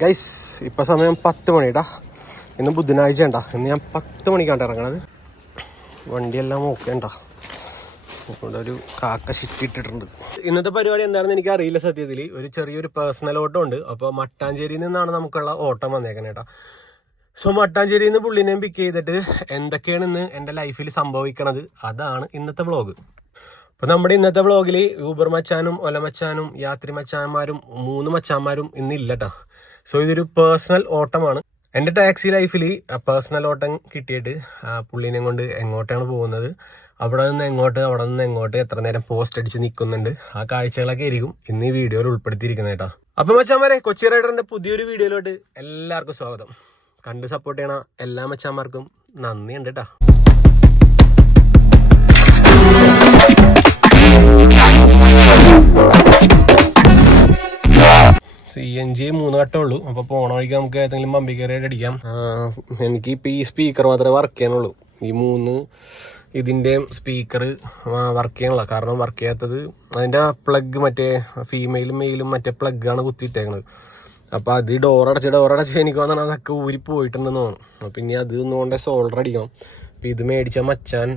Guys ഇപ്പം സമയം 10 മണിടാ. ഇന്ന് ബുധനാഴ്ച ഉണ്ടാ. ഇന്ന് ഞാൻ 10 മണിക്കാണ് ഇറങ്ങണത്. വണ്ടിയെല്ലാം ഓക്കെ ഉണ്ടാ. ഇവിടെ ഒരു കാക്ക ഷിറ്റിട്ടിട്ടുണ്ട്. ഇന്നത്തെ പരിപാടി എന്താണെന്ന് എനിക്ക് അറിയില്ല സത്യത്തിൽ. ഒരു ചെറിയൊരു പേഴ്സണൽ ഓട്ടം ഉണ്ട്. അപ്പോൾ മട്ടാഞ്ചേരിയിൽ നിന്നാണ് നമുക്കുള്ള ഓട്ടം വന്നേക്കണേ കേട്ടോ. സോ മട്ടാഞ്ചേരിയിൽ നിന്ന് പുള്ളിനെയും പിക്ക് ചെയ്തിട്ട് എന്തൊക്കെയാണ് ഇന്ന് എൻ്റെ ലൈഫിൽ സംഭവിക്കണത് അതാണ് ഇന്നത്തെ വ്ളോഗ്. അപ്പോൾ നമ്മുടെ ഇന്നത്തെ വ്ളോഗിൽ യൂബർ മച്ചാനും ഒല മച്ചാനും യാത്രി മച്ചാന്മാരും 3 മച്ചാന്മാരും ഇന്നില്ല കേട്ടോ. സോ ഇതൊരു പേഴ്സണൽ ഓട്ടമാണ്. എൻ്റെ ടാക്സി ലൈഫിൽ പേഴ്സണൽ ഓട്ടം കിട്ടിയിട്ട് പുള്ളിനെ കൊണ്ട് എങ്ങോട്ടാണ് പോകുന്നത്, അവിടെ നിന്ന് എങ്ങോട്ട് എത്ര നേരം പോസ്റ്റ് അടിച്ച് നിൽക്കുന്നുണ്ട്, ആ കാഴ്ചകളൊക്കെ ആയിരിക്കും ഇന്ന് ഈ വീഡിയോയിൽ ഉൾപ്പെടുത്തിയിരിക്കുന്നത് കേട്ടോ. അപ്പോൾ മച്ചാന്മാരെ, കൊച്ചി റൈഡറിൻ്റെ പുതിയൊരു വീഡിയോയിലോട്ട് എല്ലാവർക്കും സ്വാഗതം. കണ്ട് സപ്പോർട്ട് ചെയ്യണ എല്ലാ മച്ചാന്മാർക്കും നന്ദിയുണ്ട് കേട്ടോ. CNG 3 ഘട്ടമേ ഉള്ളൂ. അപ്പോൾ പോണ വഴിക്ക് നമുക്ക് ഏതെങ്കിലും പമ്പി കയറിയായിട്ട് അടിക്കാം. എനിക്ക് ഇപ്പോൾ ഈ സ്പീക്കർ മാത്രമേ വർക്ക് ചെയ്യാനുള്ളൂ. ഈ 3 ഇതിൻ്റെയും സ്പീക്കർ വർക്ക് ചെയ്യണില്ല. കാരണം വർക്ക് ചെയ്യാത്തത് അതിൻ്റെ പ്ലഗ് മറ്റേ ഫീമെയിലും മെയിലും മറ്റേ പ്ലഗാണ് കുത്തിയിട്ടേക്കണത്. അപ്പോൾ അത് ഡോറടച്ച് എനിക്ക് വന്നാൽ അതൊക്കെ ഊരി പോയിട്ടുണ്ടെന്ന് തോന്നുന്നു. അപ്പോൾ ഇനി അത് ഒന്നുകൊണ്ട് സോൾഡർ അടിക്കണം. അപ്പോൾ ഇത് മേടിച്ച മച്ചാൻ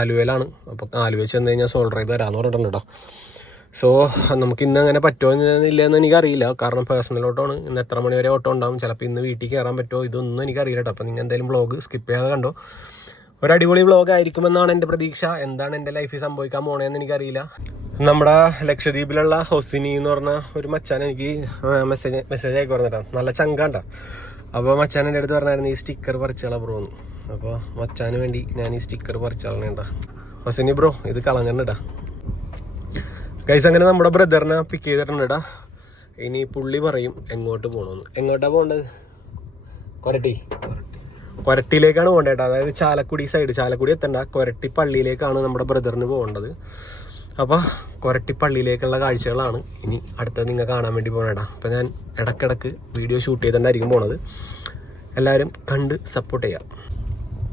ആലുവയിലാണ്. അപ്പോൾ ആലുവയിൽ ചെന്ന് കഴിഞ്ഞാൽ സോൾഡർ ചെയ്ത് തരാമെന്ന് പറഞ്ഞിട്ടുണ്ട് കേട്ടോ. സോ നമുക്ക് ഇന്ന് അങ്ങനെ പറ്റുമോ ഇല്ലെന്ന് എനിക്കറിയില്ല. കാരണം പേഴ്സണൽ ഓട്ടമാണ്. ഇന്ന് എത്ര മണി വരെ ഓട്ടം ഉണ്ടാവും, ചിലപ്പോൾ ഇന്ന് വീട്ടിൽ കയറാൻ പറ്റുമോ ഇതൊന്നും എനിക്കറിയില്ല കേട്ടോ. അപ്പോൾ നിങ്ങൾ എന്തായാലും വ്ളോഗ് സ്കിപ്പ് ചെയ്യാതെ കണ്ടോ. ഒരു അടിപൊളി വ്ളോഗ് ആയിരിക്കുമെന്നാണ് എൻ്റെ പ്രതീക്ഷ. എന്താണ് എൻ്റെ ലൈഫിൽ സംഭവിക്കാൻ പോണേന്ന് എനിക്കറിയില്ല. നമ്മുടെ ലക്ഷദ്വീപിലുള്ള ഹൊസിനി എന്ന് പറഞ്ഞ ഒരു മച്ചാൻ എനിക്ക് മെസ്സേജ് ആക്കി പറഞ്ഞിട്ടാ. നല്ല ചങ്കാണ്ടാ. അപ്പോൾ മച്ചാൻ എൻ്റെ അടുത്ത് പറഞ്ഞായിരുന്നു ഈ സ്റ്റിക്കർ പറിച്ചാളാ ബ്രോ എന്ന്. അപ്പോൾ മച്ചാന് വേണ്ടി ഞാൻ ഈ സ്റ്റിക്കർ പറിച്ചാളേണ്ടാ. ഹൊസിനി ബ്രോ ഇത് കളഞ്ഞിട്ടാ. ഗൈസ് അങ്ങനെ നമ്മുടെ ബ്രദറിനെ പിക്ക് ചെയ്തിട്ടുണ്ടാ. ഇനി പുള്ളി പറയും എങ്ങോട്ട് പോകണമെന്ന്. എങ്ങോട്ടാണ് പോകേണ്ടത്? കൊരട്ടിയിലേക്കാണ് പോകേണ്ടത്. അതായത് ചാലക്കുടി സൈഡ്. ചാലക്കുടി എത്തണ്ട, കൊരട്ടി പള്ളിയിലേക്കാണ് നമ്മുടെ ബ്രദറിന് പോകേണ്ടത്. അപ്പോൾ കൊരട്ടി പള്ളിയിലേക്കുള്ള കാഴ്ചകളാണ് ഇനി അടുത്തത് നിങ്ങൾ കാണാൻ വേണ്ടി പോകണേടാ. അപ്പോൾ ഞാൻ ഇടയ്ക്കിടയ്ക്ക് വീഡിയോ ഷൂട്ട് ചെയ്തിട്ടുണ്ടായിരിക്കും പോണത്. എല്ലാവരും കണ്ട് സപ്പോർട്ട് ചെയ്യാം.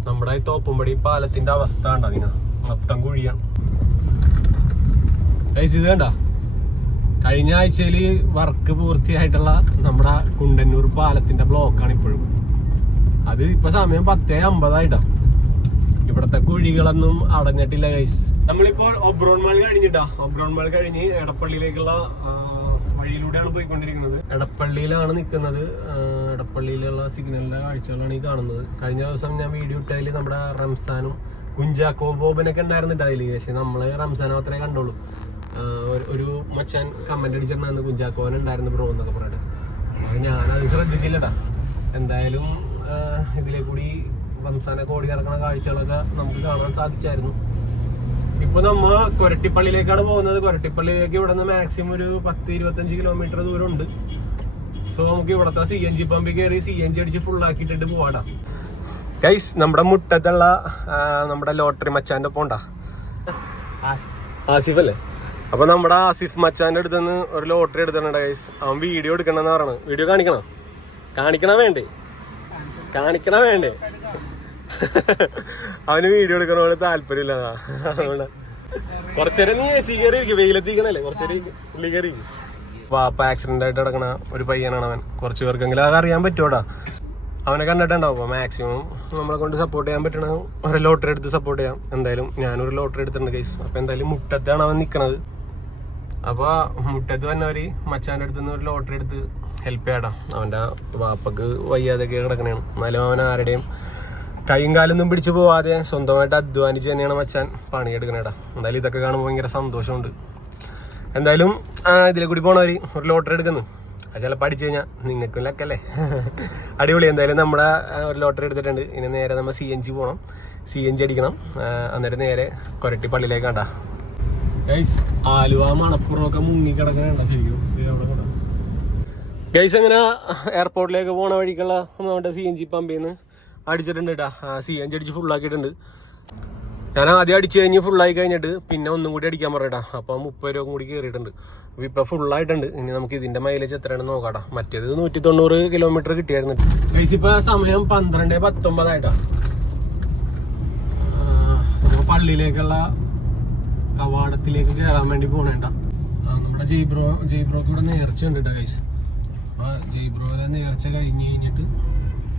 നമ്മുടെ ഈ തോപ്പുംപടി പാലത്തിൻ്റെ അവസ്ഥ ഉണ്ടോ നിങ്ങൾ? മൊത്തം കുഴിയാണ്. ഇത് കണ്ട, കഴിഞ്ഞ ആഴ്ചയിൽ വർക്ക് പൂർത്തിയായിട്ടുള്ള നമ്മുടെ കുണ്ടന്നൂർ പാലത്തിന്റെ ബ്ലോക്കാണ് ഇപ്പോഴും. അത് ഇപ്പൊ സമയം 10:50 ഇവിടത്തെ കുഴികളൊന്നും അടഞ്ഞിട്ടില്ല ഗൈസ്. നമ്മളിപ്പോൾ ഒബ്രോൺ മാൾ കഴിഞ്ഞിട്ടാ. ഒബ്രോൺ മാൾ കഴിഞ്ഞ് എടപ്പള്ളിയിലേക്കുള്ള വഴിയിലൂടെയാണ് പോയിക്കൊണ്ടിരിക്കുന്നത്. എടപ്പള്ളിയിലാണ് നിൽക്കുന്നത്. എടപ്പള്ളിയിലുള്ള സിഗ്നലിന്റെ കാഴ്ചകളാണ് ഈ കാണുന്നത്. കഴിഞ്ഞ ദിവസം ഞാൻ വീഡിയോ ഇട്ടതിൽ നമ്മുടെ റംസാനും കുഞ്ചാക്കോ ബോബനൊക്കെ ഉണ്ടായിരുന്നിട്ട് അതിൽ. പക്ഷെ നമ്മള് റംസാനെ മാത്രമേ കണ്ടുള്ളൂ. ഒരു മച്ചാൻ കമന്റ് അടിച്ചിട്ടുണ്ടായിരുന്നു കുഞ്ചാക്കോൻ ഉണ്ടായിരുന്നു ബ്രോ എന്നൊക്കെ പറഞ്ഞിട്ട്. അപ്പോൾ ഞാനത് ശ്രദ്ധിച്ചില്ലട്ടാ. എന്തായാലും ഇതിലെ കൂടി റംസാനൊക്കെ ഓടി കിടക്കുന്ന കാഴ്ചകളൊക്കെ നമുക്ക് കാണാൻ സാധിച്ചായിരുന്നു. ഇപ്പൊ നമ്മ കൊരട്ടിപ്പള്ളിയിലേക്കാണ് പോകുന്നത്. കൊരട്ടിപ്പള്ളിയിലേക്ക് ഇവിടെ നിന്ന് മാക്സിമം ഒരു 10-25 കിലോമീറ്റർ ദൂരം ഉണ്ട്. സോ നമുക്ക് ഇവിടത്തെ CNG പമ്പിൽ കയറി CNG അടിച്ച് ഫുള്ളാക്കിയിട്ടിട്ട് പോവാടാ. ഗൈസ് നമ്മുടെ മുട്ടത്തുള്ള നമ്മുടെ ലോട്ടറി മച്ചാൻ്റെ ഒപ്പം ഉണ്ടാ. ആസിഫ് അല്ലേ? അപ്പൊ നമ്മുടെ ആസിഫ് മച്ചാന്റെ അടുത്ത് നിന്ന് ഒരു ലോട്ടറി എടുത്തിട്ടുണ്ട് ഗൈസ്. അവൻ വീഡിയോ എടുക്കണമെന്ന് പറയണത്. വീഡിയോ കാണിക്കണ വേണ്ടേ അവന് വീഡിയോ എടുക്കണ പോലെ താല്പര്യമില്ലതാ. അതുകൊണ്ട് കുറച്ചേരം നീ AC കയറി ഇരിക്കും. വെയിലെത്തിക്കണല്ലേ, കുറച്ചേരം ഉള്ളി കയറി. വാപ്പ ആക്സിഡന്റ് ആയിട്ട് കിടക്കണ ഒരു പയ്യനാണ് അവൻ. കുറച്ച് പേർക്കെങ്കിലും അത് അറിയാൻ പറ്റുമോടാ. അവനെ കണ്ടിട്ടുണ്ടാവും. അപ്പോൾ മാക്സിമം നമ്മളെ കൊണ്ട് സപ്പോർട്ട് ചെയ്യാൻ പറ്റണ ഒരു ലോട്ടറി എടുത്ത് സപ്പോർട്ട് ചെയ്യാം. എന്തായാലും ഞാനൊരു ലോട്ടറി എടുത്തിട്ടുണ്ട് ഗൈസ്. അപ്പോൾ എന്തായാലും മുട്ടത്താണ് അവൻ നിൽക്കണത്. അപ്പോൾ മുട്ടത്ത് വന്നവര് മച്ചാൻ്റെ അടുത്ത് നിന്ന് ഒരു ലോട്ടറി എടുത്ത് ഹെൽപ്പ് ചെയ്യാടാ. അവൻ്റെ വാപ്പക്ക് വയ്യാതൊക്കെ കിടക്കണേണ്. എന്നാലും അവൻ ആരുടെയും കൈയും കാലൊന്നും പിടിച്ചു പോവാതെ സ്വന്തമായിട്ട് അധ്വാനിച്ച് തന്നെയാണ് മച്ചാൻ പണിയെടുക്കണേടാ. എന്തായാലും ഇതൊക്കെ കാണുമ്പോൾ ഭയങ്കര സന്തോഷമുണ്ട്. എന്തായാലും ഇതിലെ കൂടി പോണവര് ഒരു ലോട്ടറി എടുക്കുന്നു. അത് ചിലപ്പോൾ അടിച്ചു കഴിഞ്ഞാൽ നിങ്ങൾക്കും ലക്കല്ലേ. അടിപൊളി. എന്തായാലും നമ്മുടെ ഒരു ലോട്ടറി എടുത്തിട്ടുണ്ട്. ഇനി നേരെ നമ്മൾ CNG പോകണം. CNG അടിക്കണം. അന്നേരം നേരെ കൊരട്ടി പള്ളിയിലേക്കാണ്ടാ. ഗൈസ് ആലുവ മണപ്പുറമൊക്കെ മുങ്ങിക്കിടക്കണേണ്ട ശരിക്കും. ഗൈസ് അങ്ങനെ എയർപോർട്ടിലേക്ക് പോണ വഴിക്കുള്ള നമ്മുടെ CNG പമ്പിൽ നിന്ന് അടിച്ചിട്ടുണ്ട് കേട്ടാ. CNG അടിച്ച് ഫുള്ളാക്കിയിട്ടുണ്ട്. ഞാൻ ആദ്യം അടിച്ചു കഴിഞ്ഞ് ഫുള്ളായി കഴിഞ്ഞിട്ട് പിന്നെ ഒന്നും കൂടി അടിക്കാൻ പറയട്ടാ. അപ്പോൾ 30 രൂപ കൂടി കയറിയിട്ടുണ്ട്. അപ്പോൾ ഇപ്പോൾ ഫുള്ളായിട്ടുണ്ട്. ഇനി നമുക്ക് ഇതിൻ്റെ മൈലേജ് എത്രയാണെന്ന് നോക്കാട്ടാ. മറ്റേത് 190 കിലോമീറ്റർ കിട്ടിയായിരുന്നു. ഗൈസ് ഇപ്പോൾ സമയം 12:19 നമുക്ക് പള്ളിയിലേക്കുള്ള കവാടത്തിലേക്ക് കയറാൻ വേണ്ടി പോണേണ്ട. നമ്മുടെ ജയ്ബ്രോക്ക് ഇവിടെ നേർച്ച ഉണ്ട് കേട്ടോ ഗൈസ്. ജയ്ബ്രോയിലെ നേർച്ച കഴിഞ്ഞ് കഴിഞ്ഞിട്ട്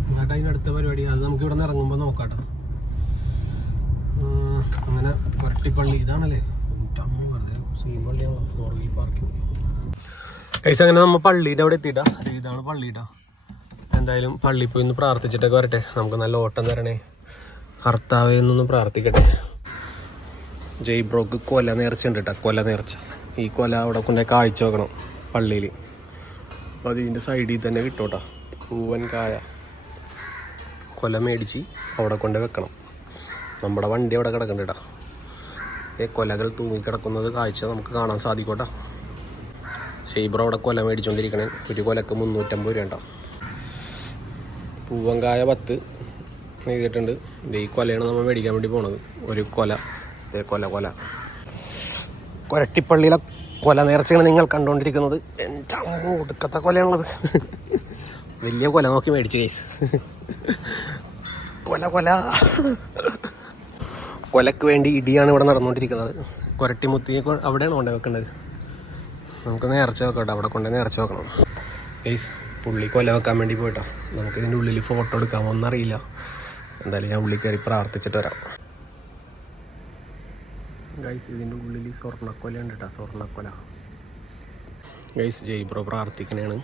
എന്നിട്ട് അതിനടുത്ത പരിപാടി അത് നമുക്ക് ഇവിടെ നിന്ന് ഇറങ്ങുമ്പോൾ നോക്കാട്ടോ. അങ്ങനെ കൊരട്ടിപ്പള്ളി ഇതാണല്ലേ കൈസ്. അങ്ങനെ നമ്മൾ പള്ളീൻ്റെ അവിടെ എത്തിയിട്ടാ. ഇതാണ് പള്ളിയിട്ടാ. എന്തായാലും പള്ളിയിൽ പോയി ഒന്ന് പ്രാർത്ഥിച്ചിട്ടൊക്കെ വരട്ടെ. നമുക്ക് നല്ല ഓട്ടം തരണേ കർത്താവേ എന്നൊന്ന് പ്രാർത്ഥിക്കട്ടെ. ജയ്ബ്രോക്ക് കൊല നേർച്ച ഉണ്ട് കേട്ടോ. കൊല നേർച്ച. ഈ കൊല അവിടെ കൊണ്ടുപോയി കാഴ്ച വെക്കണം പള്ളിയിൽ. അപ്പോൾ അതിൻ്റെ സൈഡിൽ തന്നെ കിട്ടോട്ടാ. പൂവൻ കായ കൊല മേടിച്ച് അവിടെ കൊണ്ട് വെക്കണം. നമ്മുടെ വണ്ടി അവിടെ കിടക്കണ്ട. ഈ കൊലകൾ തൂങ്ങിക്കിടക്കുന്നത് കാഴ്ച നമുക്ക് കാണാൻ സാധിക്കോട്ടാ. ജയ്ബ്രോ അവിടെ കൊല മേടിച്ചുകൊണ്ടിരിക്കണേ. ഒരു കൊലക്ക് 350 രൂപ. പൂവൻകായ 10 നെയ്തിട്ടുണ്ട്. ഈ കൊലയാണ് നമ്മൾ മേടിക്കാൻ വേണ്ടി പോണത്. ഒരു കൊല കൊല കൊരട്ടിപ്പള്ളിയിലെ കൊല നേർച്ചയാണ് നിങ്ങൾ കണ്ടുകൊണ്ടിരിക്കുന്നത്. എൻ്റെ ഒടുക്കത്തെ കൊലയാണുള്ളത്. വലിയ കൊല നോക്കി മേടിച്ചു കേസ്. കൊലക്ക് വേണ്ടി ഇടിയാണ് ഇവിടെ നടന്നുകൊണ്ടിരിക്കുന്നത്. കൊരട്ടിമുത്തി അവിടെയാണ് കൊണ്ടു വെക്കേണ്ടത്. നമുക്ക് നേർച്ച വെക്കട്ടെ. അവിടെ കൊണ്ടുപോയി നേർച്ച വെക്കണം കേസ്. പുള്ളി കൊല വെക്കാൻ വേണ്ടി പോയിട്ടോ. നമുക്ക് ഇതിൻ്റെ ഉള്ളിൽ ഫോട്ടോ എടുക്കാമോ എന്നറിയില്ല. എന്തായാലും ഞാൻ ഉള്ളിൽ കയറി പ്രാർത്ഥിച്ചിട്ട് വരാം ഗൈസ്. ഇതിൻ്റെ ഉള്ളിൽ സ്വർണ്ണക്കൊല ഉണ്ട് കേട്ടോ. സ്വർണ്ണക്കൊല ഗൈസ്. ജയ്ബ്രോ പ്രാർത്ഥിക്കണേണ്.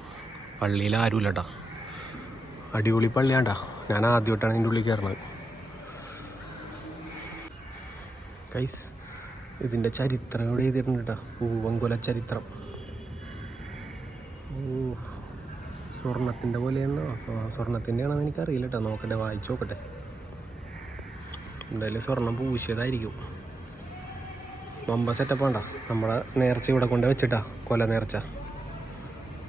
പള്ളിയിൽ ആരുമില്ല കേട്ടോ. അടിപൊളി പള്ളിയാണ്ടാ. ഞാൻ ആദ്യമായിട്ടാണ് ഇതിൻ്റെ ഉള്ളിൽ കയറണത് ഗൈസ്. ഇതിൻ്റെ ചരിത്രം ഇവിടെ എഴുതിയിട്ടുണ്ട് കേട്ടോ. പൂവൻകൊല ചരിത്രം. സ്വർണത്തിൻ്റെ പോലെയാണോ? സ്വർണത്തിൻ്റെ ആണെന്ന് എനിക്കറിയില്ല കേട്ടോ. നോക്കട്ടെ, വായിച്ചു നോക്കട്ടെ. എന്തായാലും സ്വർണം പൂശിയതായിരിക്കും. സെറ്റപ്പ് വേണ്ട. നമ്മളെ നേർച്ച ഇവിടെ കൊണ്ട് വെച്ചിട്ടാ. കൊല നേർച്ച.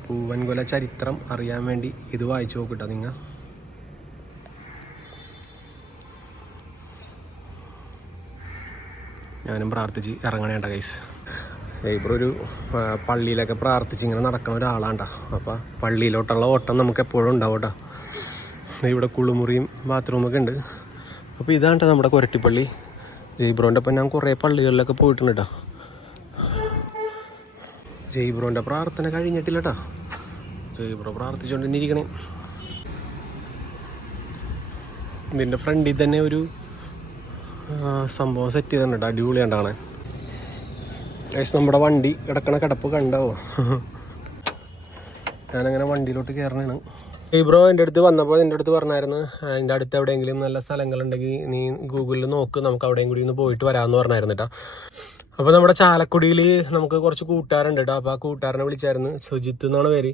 പൂവൻകൊല ചരിത്രം അറിയാൻ വേണ്ടി ഇത് വായിച്ചു നോക്കിട്ടോ നിങ്ങൾ. ഞാനും പ്രാർത്ഥിച്ച് ഇറങ്ങണേണ്ട ഗൈസ്. ജയ്ബ്രോ ഒരു പള്ളിയിലൊക്കെ പ്രാർത്ഥിച്ച് ഇങ്ങനെ നടക്കുന്ന ഒരാളാണ്ടാ. അപ്പോൾ പള്ളിയിലോട്ടുള്ള ഓട്ടം നമുക്ക് എപ്പോഴും ഉണ്ടാവും കേട്ടോ. ഇവിടെ കുളിമുറിയും ബാത്റൂമൊക്കെ ഉണ്ട്. അപ്പോൾ ഇതാണ് നമ്മുടെ കൊരട്ടിപ്പള്ളി. ജയ്ബ്രോൻ്റെ ഒപ്പം ഞാൻ കുറേ പള്ളികളിലൊക്കെ പോയിട്ടുണ്ട് കേട്ടോ. ജയ്ബ്രോൻ്റെ പ്രാർത്ഥന കഴിഞ്ഞിട്ടില്ല കേട്ടോ. ജയ്ബ്രോ പ്രാർത്ഥിച്ചുകൊണ്ട് തന്നെ ഇരിക്കണേ. ഇതിൻ്റെ ഫ്രണ്ടിൽ തന്നെ ഒരു സംഭവം സെറ്റ് ചെയ്തിട്ടുണ്ട്. അടിപൊളിയാണ്ടാണ് ഗൈസ്. നമ്മുടെ വണ്ടി കിടക്കണ കിടപ്പ് കണ്ടാവോ? ഞാനങ്ങനെ വണ്ടിയിലോട്ട് കയറണേണ്. ജയ്ബ്രോ എൻ്റെ അടുത്ത് വന്നപ്പോൾ എൻ്റെ അടുത്ത് പറഞ്ഞായിരുന്നു അതിൻ്റെ അടുത്ത് എവിടെയെങ്കിലും നല്ല സ്ഥലങ്ങളുണ്ടെങ്കിൽ നീ ഗൂഗിളിൽ നോക്ക്, നമുക്ക് അവിടെയും കൂടി ഒന്ന് പോയിട്ട് വരാമെന്ന് പറഞ്ഞായിരുന്നു കേട്ടോ. അപ്പോൾ നമ്മുടെ ചാലക്കുടിയിൽ നമുക്ക് കുറച്ച് കൂട്ടുകാരുണ്ട് കേട്ടോ. അപ്പോൾ ആ കൂട്ടുകാരനെ വിളിച്ചായിരുന്നു. സുജിത്ത് എന്നാണ് പേര്.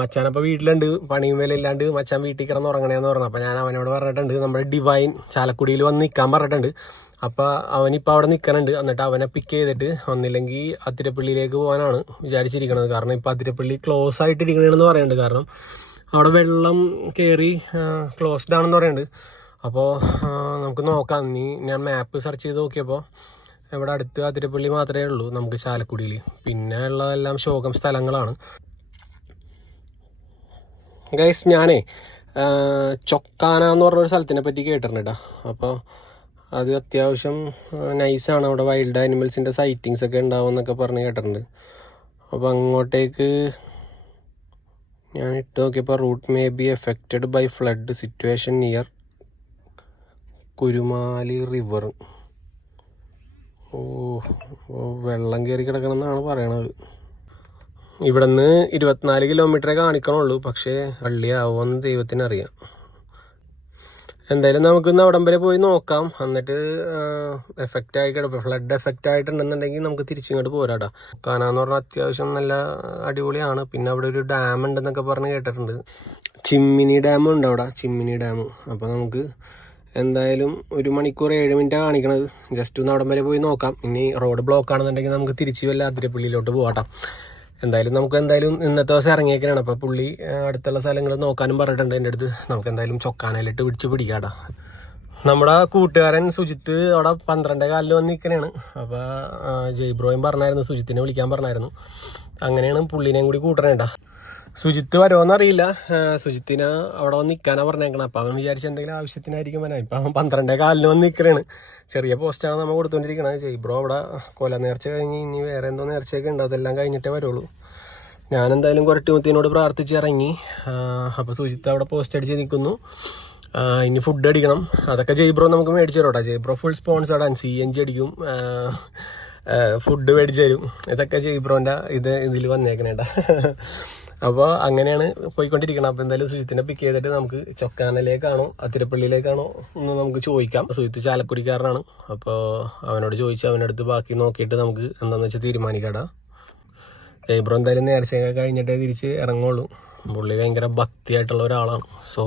മച്ചാനപ്പോൾ വീട്ടിലുണ്ട്, പണിയും വില ഇല്ലാണ്ട് മച്ചാൻ വീട്ടിൽ കിടന്ന് ഉറങ്ങണേന്ന് പറഞ്ഞു. അപ്പോൾ ഞാൻ അവനോട് പറഞ്ഞിട്ടുണ്ട് നമ്മുടെ ഡിവൈൻ ചാലക്കുടിയിൽ വന്ന് നിൽക്കാൻ പറഞ്ഞിട്ടുണ്ട്. അപ്പോൾ അവനിപ്പോൾ അവിടെ നിൽക്കണുണ്ട്. എന്നിട്ട് അവനെ പിക്ക് ചെയ്തിട്ട് ഒന്നില്ലെങ്കിൽ അതിരപ്പള്ളിയിലേക്ക് പോകാനാണ് വിചാരിച്ചിരിക്കുന്നത്. കാരണം ഇപ്പോൾ അതിരപ്പള്ളി ക്ലോസ് ആയിട്ടിരിക്കണമെന്ന് പറയുന്നുണ്ട്. കാരണം അവിടെ വെള്ളം കയറി ക്ലോസ്ഡ് ആണെന്ന് പറയുന്നുണ്ട്. അപ്പോൾ നമുക്ക് നോക്കാം. ഞാൻ മാപ്പ് സെർച്ച് ചെയ്ത് നോക്കിയപ്പോൾ ഇവിടെ അടുത്ത് അതിരപ്പള്ളി മാത്രമേ ഉള്ളൂ നമുക്ക് ചാലക്കുടിയിൽ. പിന്നെ ഉള്ളതെല്ലാം ശോകം സ്ഥലങ്ങളാണ് ഗൈസ്. ഞാനേ ചൊക്കാന എന്ന് പറഞ്ഞൊരു സ്ഥലത്തിനെ പറ്റി കേട്ടിട്ടുണ്ട് കേട്ടോ. അപ്പോൾ അത് അത്യാവശ്യം നൈസാണ്. അവിടെ വൈൽഡ് ആനിമൽസിൻ്റെ സൈറ്റിങ്സ് ഒക്കെ ഉണ്ടാവും എന്നൊക്കെ പറഞ്ഞ് കേട്ടിട്ടുണ്ട്. അപ്പോൾ അങ്ങോട്ടേക്ക് ഞാൻ ഇട്ട് നോക്കിയപ്പോൾ route may be affected by flood situation near Kurumali river. വെള്ളം കയറി കിടക്കണമെന്നാണ് പറയണത്. ഇവിടെ നിന്ന് 24 കിലോമീറ്ററേ കാണിക്കണുള്ളൂ. പക്ഷേ പള്ളിയാവുമെന്ന് ദൈവത്തിനറിയാം. എന്തായാലും നമുക്കിന്ന് അവിടം വരെ പോയി നോക്കാം. എന്നിട്ട് എഫക്റ്റ് ആയി കിടക്കും, ഫ്ലഡ് എഫക്റ്റ് ആയിട്ടുണ്ടെന്നുണ്ടെങ്കിൽ നമുക്ക് തിരിച്ചിങ്ങോട്ട് പോരാടാ. കാനാന്ന് പറഞ്ഞാൽ അത്യാവശ്യം നല്ല അടിപൊളിയാണ്. പിന്നെ അവിടെ ഒരു ഡാം ഉണ്ടെന്നൊക്കെ പറഞ്ഞ് കേട്ടിട്ടുണ്ട്. ചിമ്മിനി ഡാം ഉണ്ട് അവിടെ, ചിമ്മിനി ഡാം. അപ്പോൾ നമുക്ക് എന്തായാലും 1 മണിക്കൂർ 7 മിനിറ്റാണ് കാണിക്കണത്. ജസ്റ്റ് ഒന്ന് അവിടം വരെ പോയി നോക്കാം. ഇനി റോഡ് ബ്ലോക്ക് ആണെന്നുണ്ടെങ്കിൽ നമുക്ക് തിരിച്ച് വല്ല അതിരപ്പള്ളിയിലോട്ട് പോകാട്ടോ. എന്തായാലും നമുക്ക് ഇന്നത്തെ ദിവസം ഇറങ്ങിയേക്കാണ്. അപ്പോൾ പുള്ളി അടുത്തുള്ള സ്ഥലങ്ങൾ നോക്കാനും പറഞ്ഞിട്ടുണ്ട് എൻ്റെ അടുത്ത്. നമുക്ക് എന്തായാലും ചൊക്കാനയിലിട്ട് പിടിക്കാട്ടാ. നമ്മുടെ കൂട്ടുകാരൻ സുജിത്ത് അവിടെ 12:15 വന്ന് നിൽക്കണേണ്. അപ്പോൾ ജയ്ബ്രോയും പറഞ്ഞായിരുന്നു, സുജിത്തിനെ വിളിക്കാൻ പറഞ്ഞായിരുന്നു. അങ്ങനെയാണ് പുള്ളിനെയും കൂടി കൂട്ടണേട്ടാ. സുജിത്ത് വരുമോയെന്നറിയില്ല. സുജിത്തിനെ അവിടെ വന്ന് നിൽക്കാനാണ് പറഞ്ഞേക്കണം. അപ്പം അവൻ വിചാരിച്ച എന്തെങ്കിലും ആവശ്യത്തിനായിരിക്കും വരാൻ. ഇപ്പം അവൻ 12:15 വന്ന് നിൽക്കണേണ്. ചെറിയ പോസ്റ്റാണ് നമ്മൾ കൊടുത്തുകൊണ്ടിരിക്കണത്. ജയ്ബ്രോ അവിടെ കൊല നേർച്ച കഴിഞ്ഞ് ഇനി വേറെ എന്തോ നേർച്ചയൊക്കെ ഉണ്ട്, അതെല്ലാം കഴിഞ്ഞിട്ടേ വരുള്ളൂ. ഞാനെന്തായാലും കൊരട്ടിമുത്തിനോട് പ്രാർത്ഥിച്ച് ഇറങ്ങി. അപ്പോൾ സുജിത്ത് അവിടെ പോസ്റ്റ് അടിച്ച് നിൽക്കുന്നു. ഇനി ഫുഡ് അടിക്കണം. അതൊക്കെ ജയ്ബ്രോ നമുക്ക് മേടിച്ചു തരും കേട്ടോ. ജയ്ബ്രോ ഫുൾ സ്പോൺസേർഡാണ്. CNG അടിക്കും, ഫുഡ് മേടിച്ചു തരും. ഇതൊക്കെ ജയ്ബ്രോൻ്റെ ഇതിൽ വന്നേക്കണേട്ടാ. അപ്പോൾ അങ്ങനെയാണ് പോയിക്കൊണ്ടിരിക്കണം. അപ്പോൾ എന്തായാലും സുജിത്തിനെ പിക്ക് ചെയ്തിട്ട് നമുക്ക് ചൊക്കാനയിലേക്കാണോ അതിരപ്പള്ളിയിലേക്കാണോ എന്ന് നമുക്ക് ചോദിക്കാം. സുജിത്ത് ചാലക്കുടിക്കാരനാണ്. അപ്പോൾ അവനോട് ചോദിച്ച് അവനടുത്ത് ബാക്കി നോക്കിയിട്ട് നമുക്ക് എന്താണെന്ന് വെച്ചാൽ തീരുമാനിക്കാടാ. ജയ്ബ്രോ എന്തായാലും നേർച്ചയൊക്കെ കഴിഞ്ഞിട്ടേ തിരിച്ച് ഇറങ്ങുള്ളൂ. പുള്ളി ഭയങ്കര ഭക്തിയായിട്ടുള്ള ഒരാളാണ്. സോ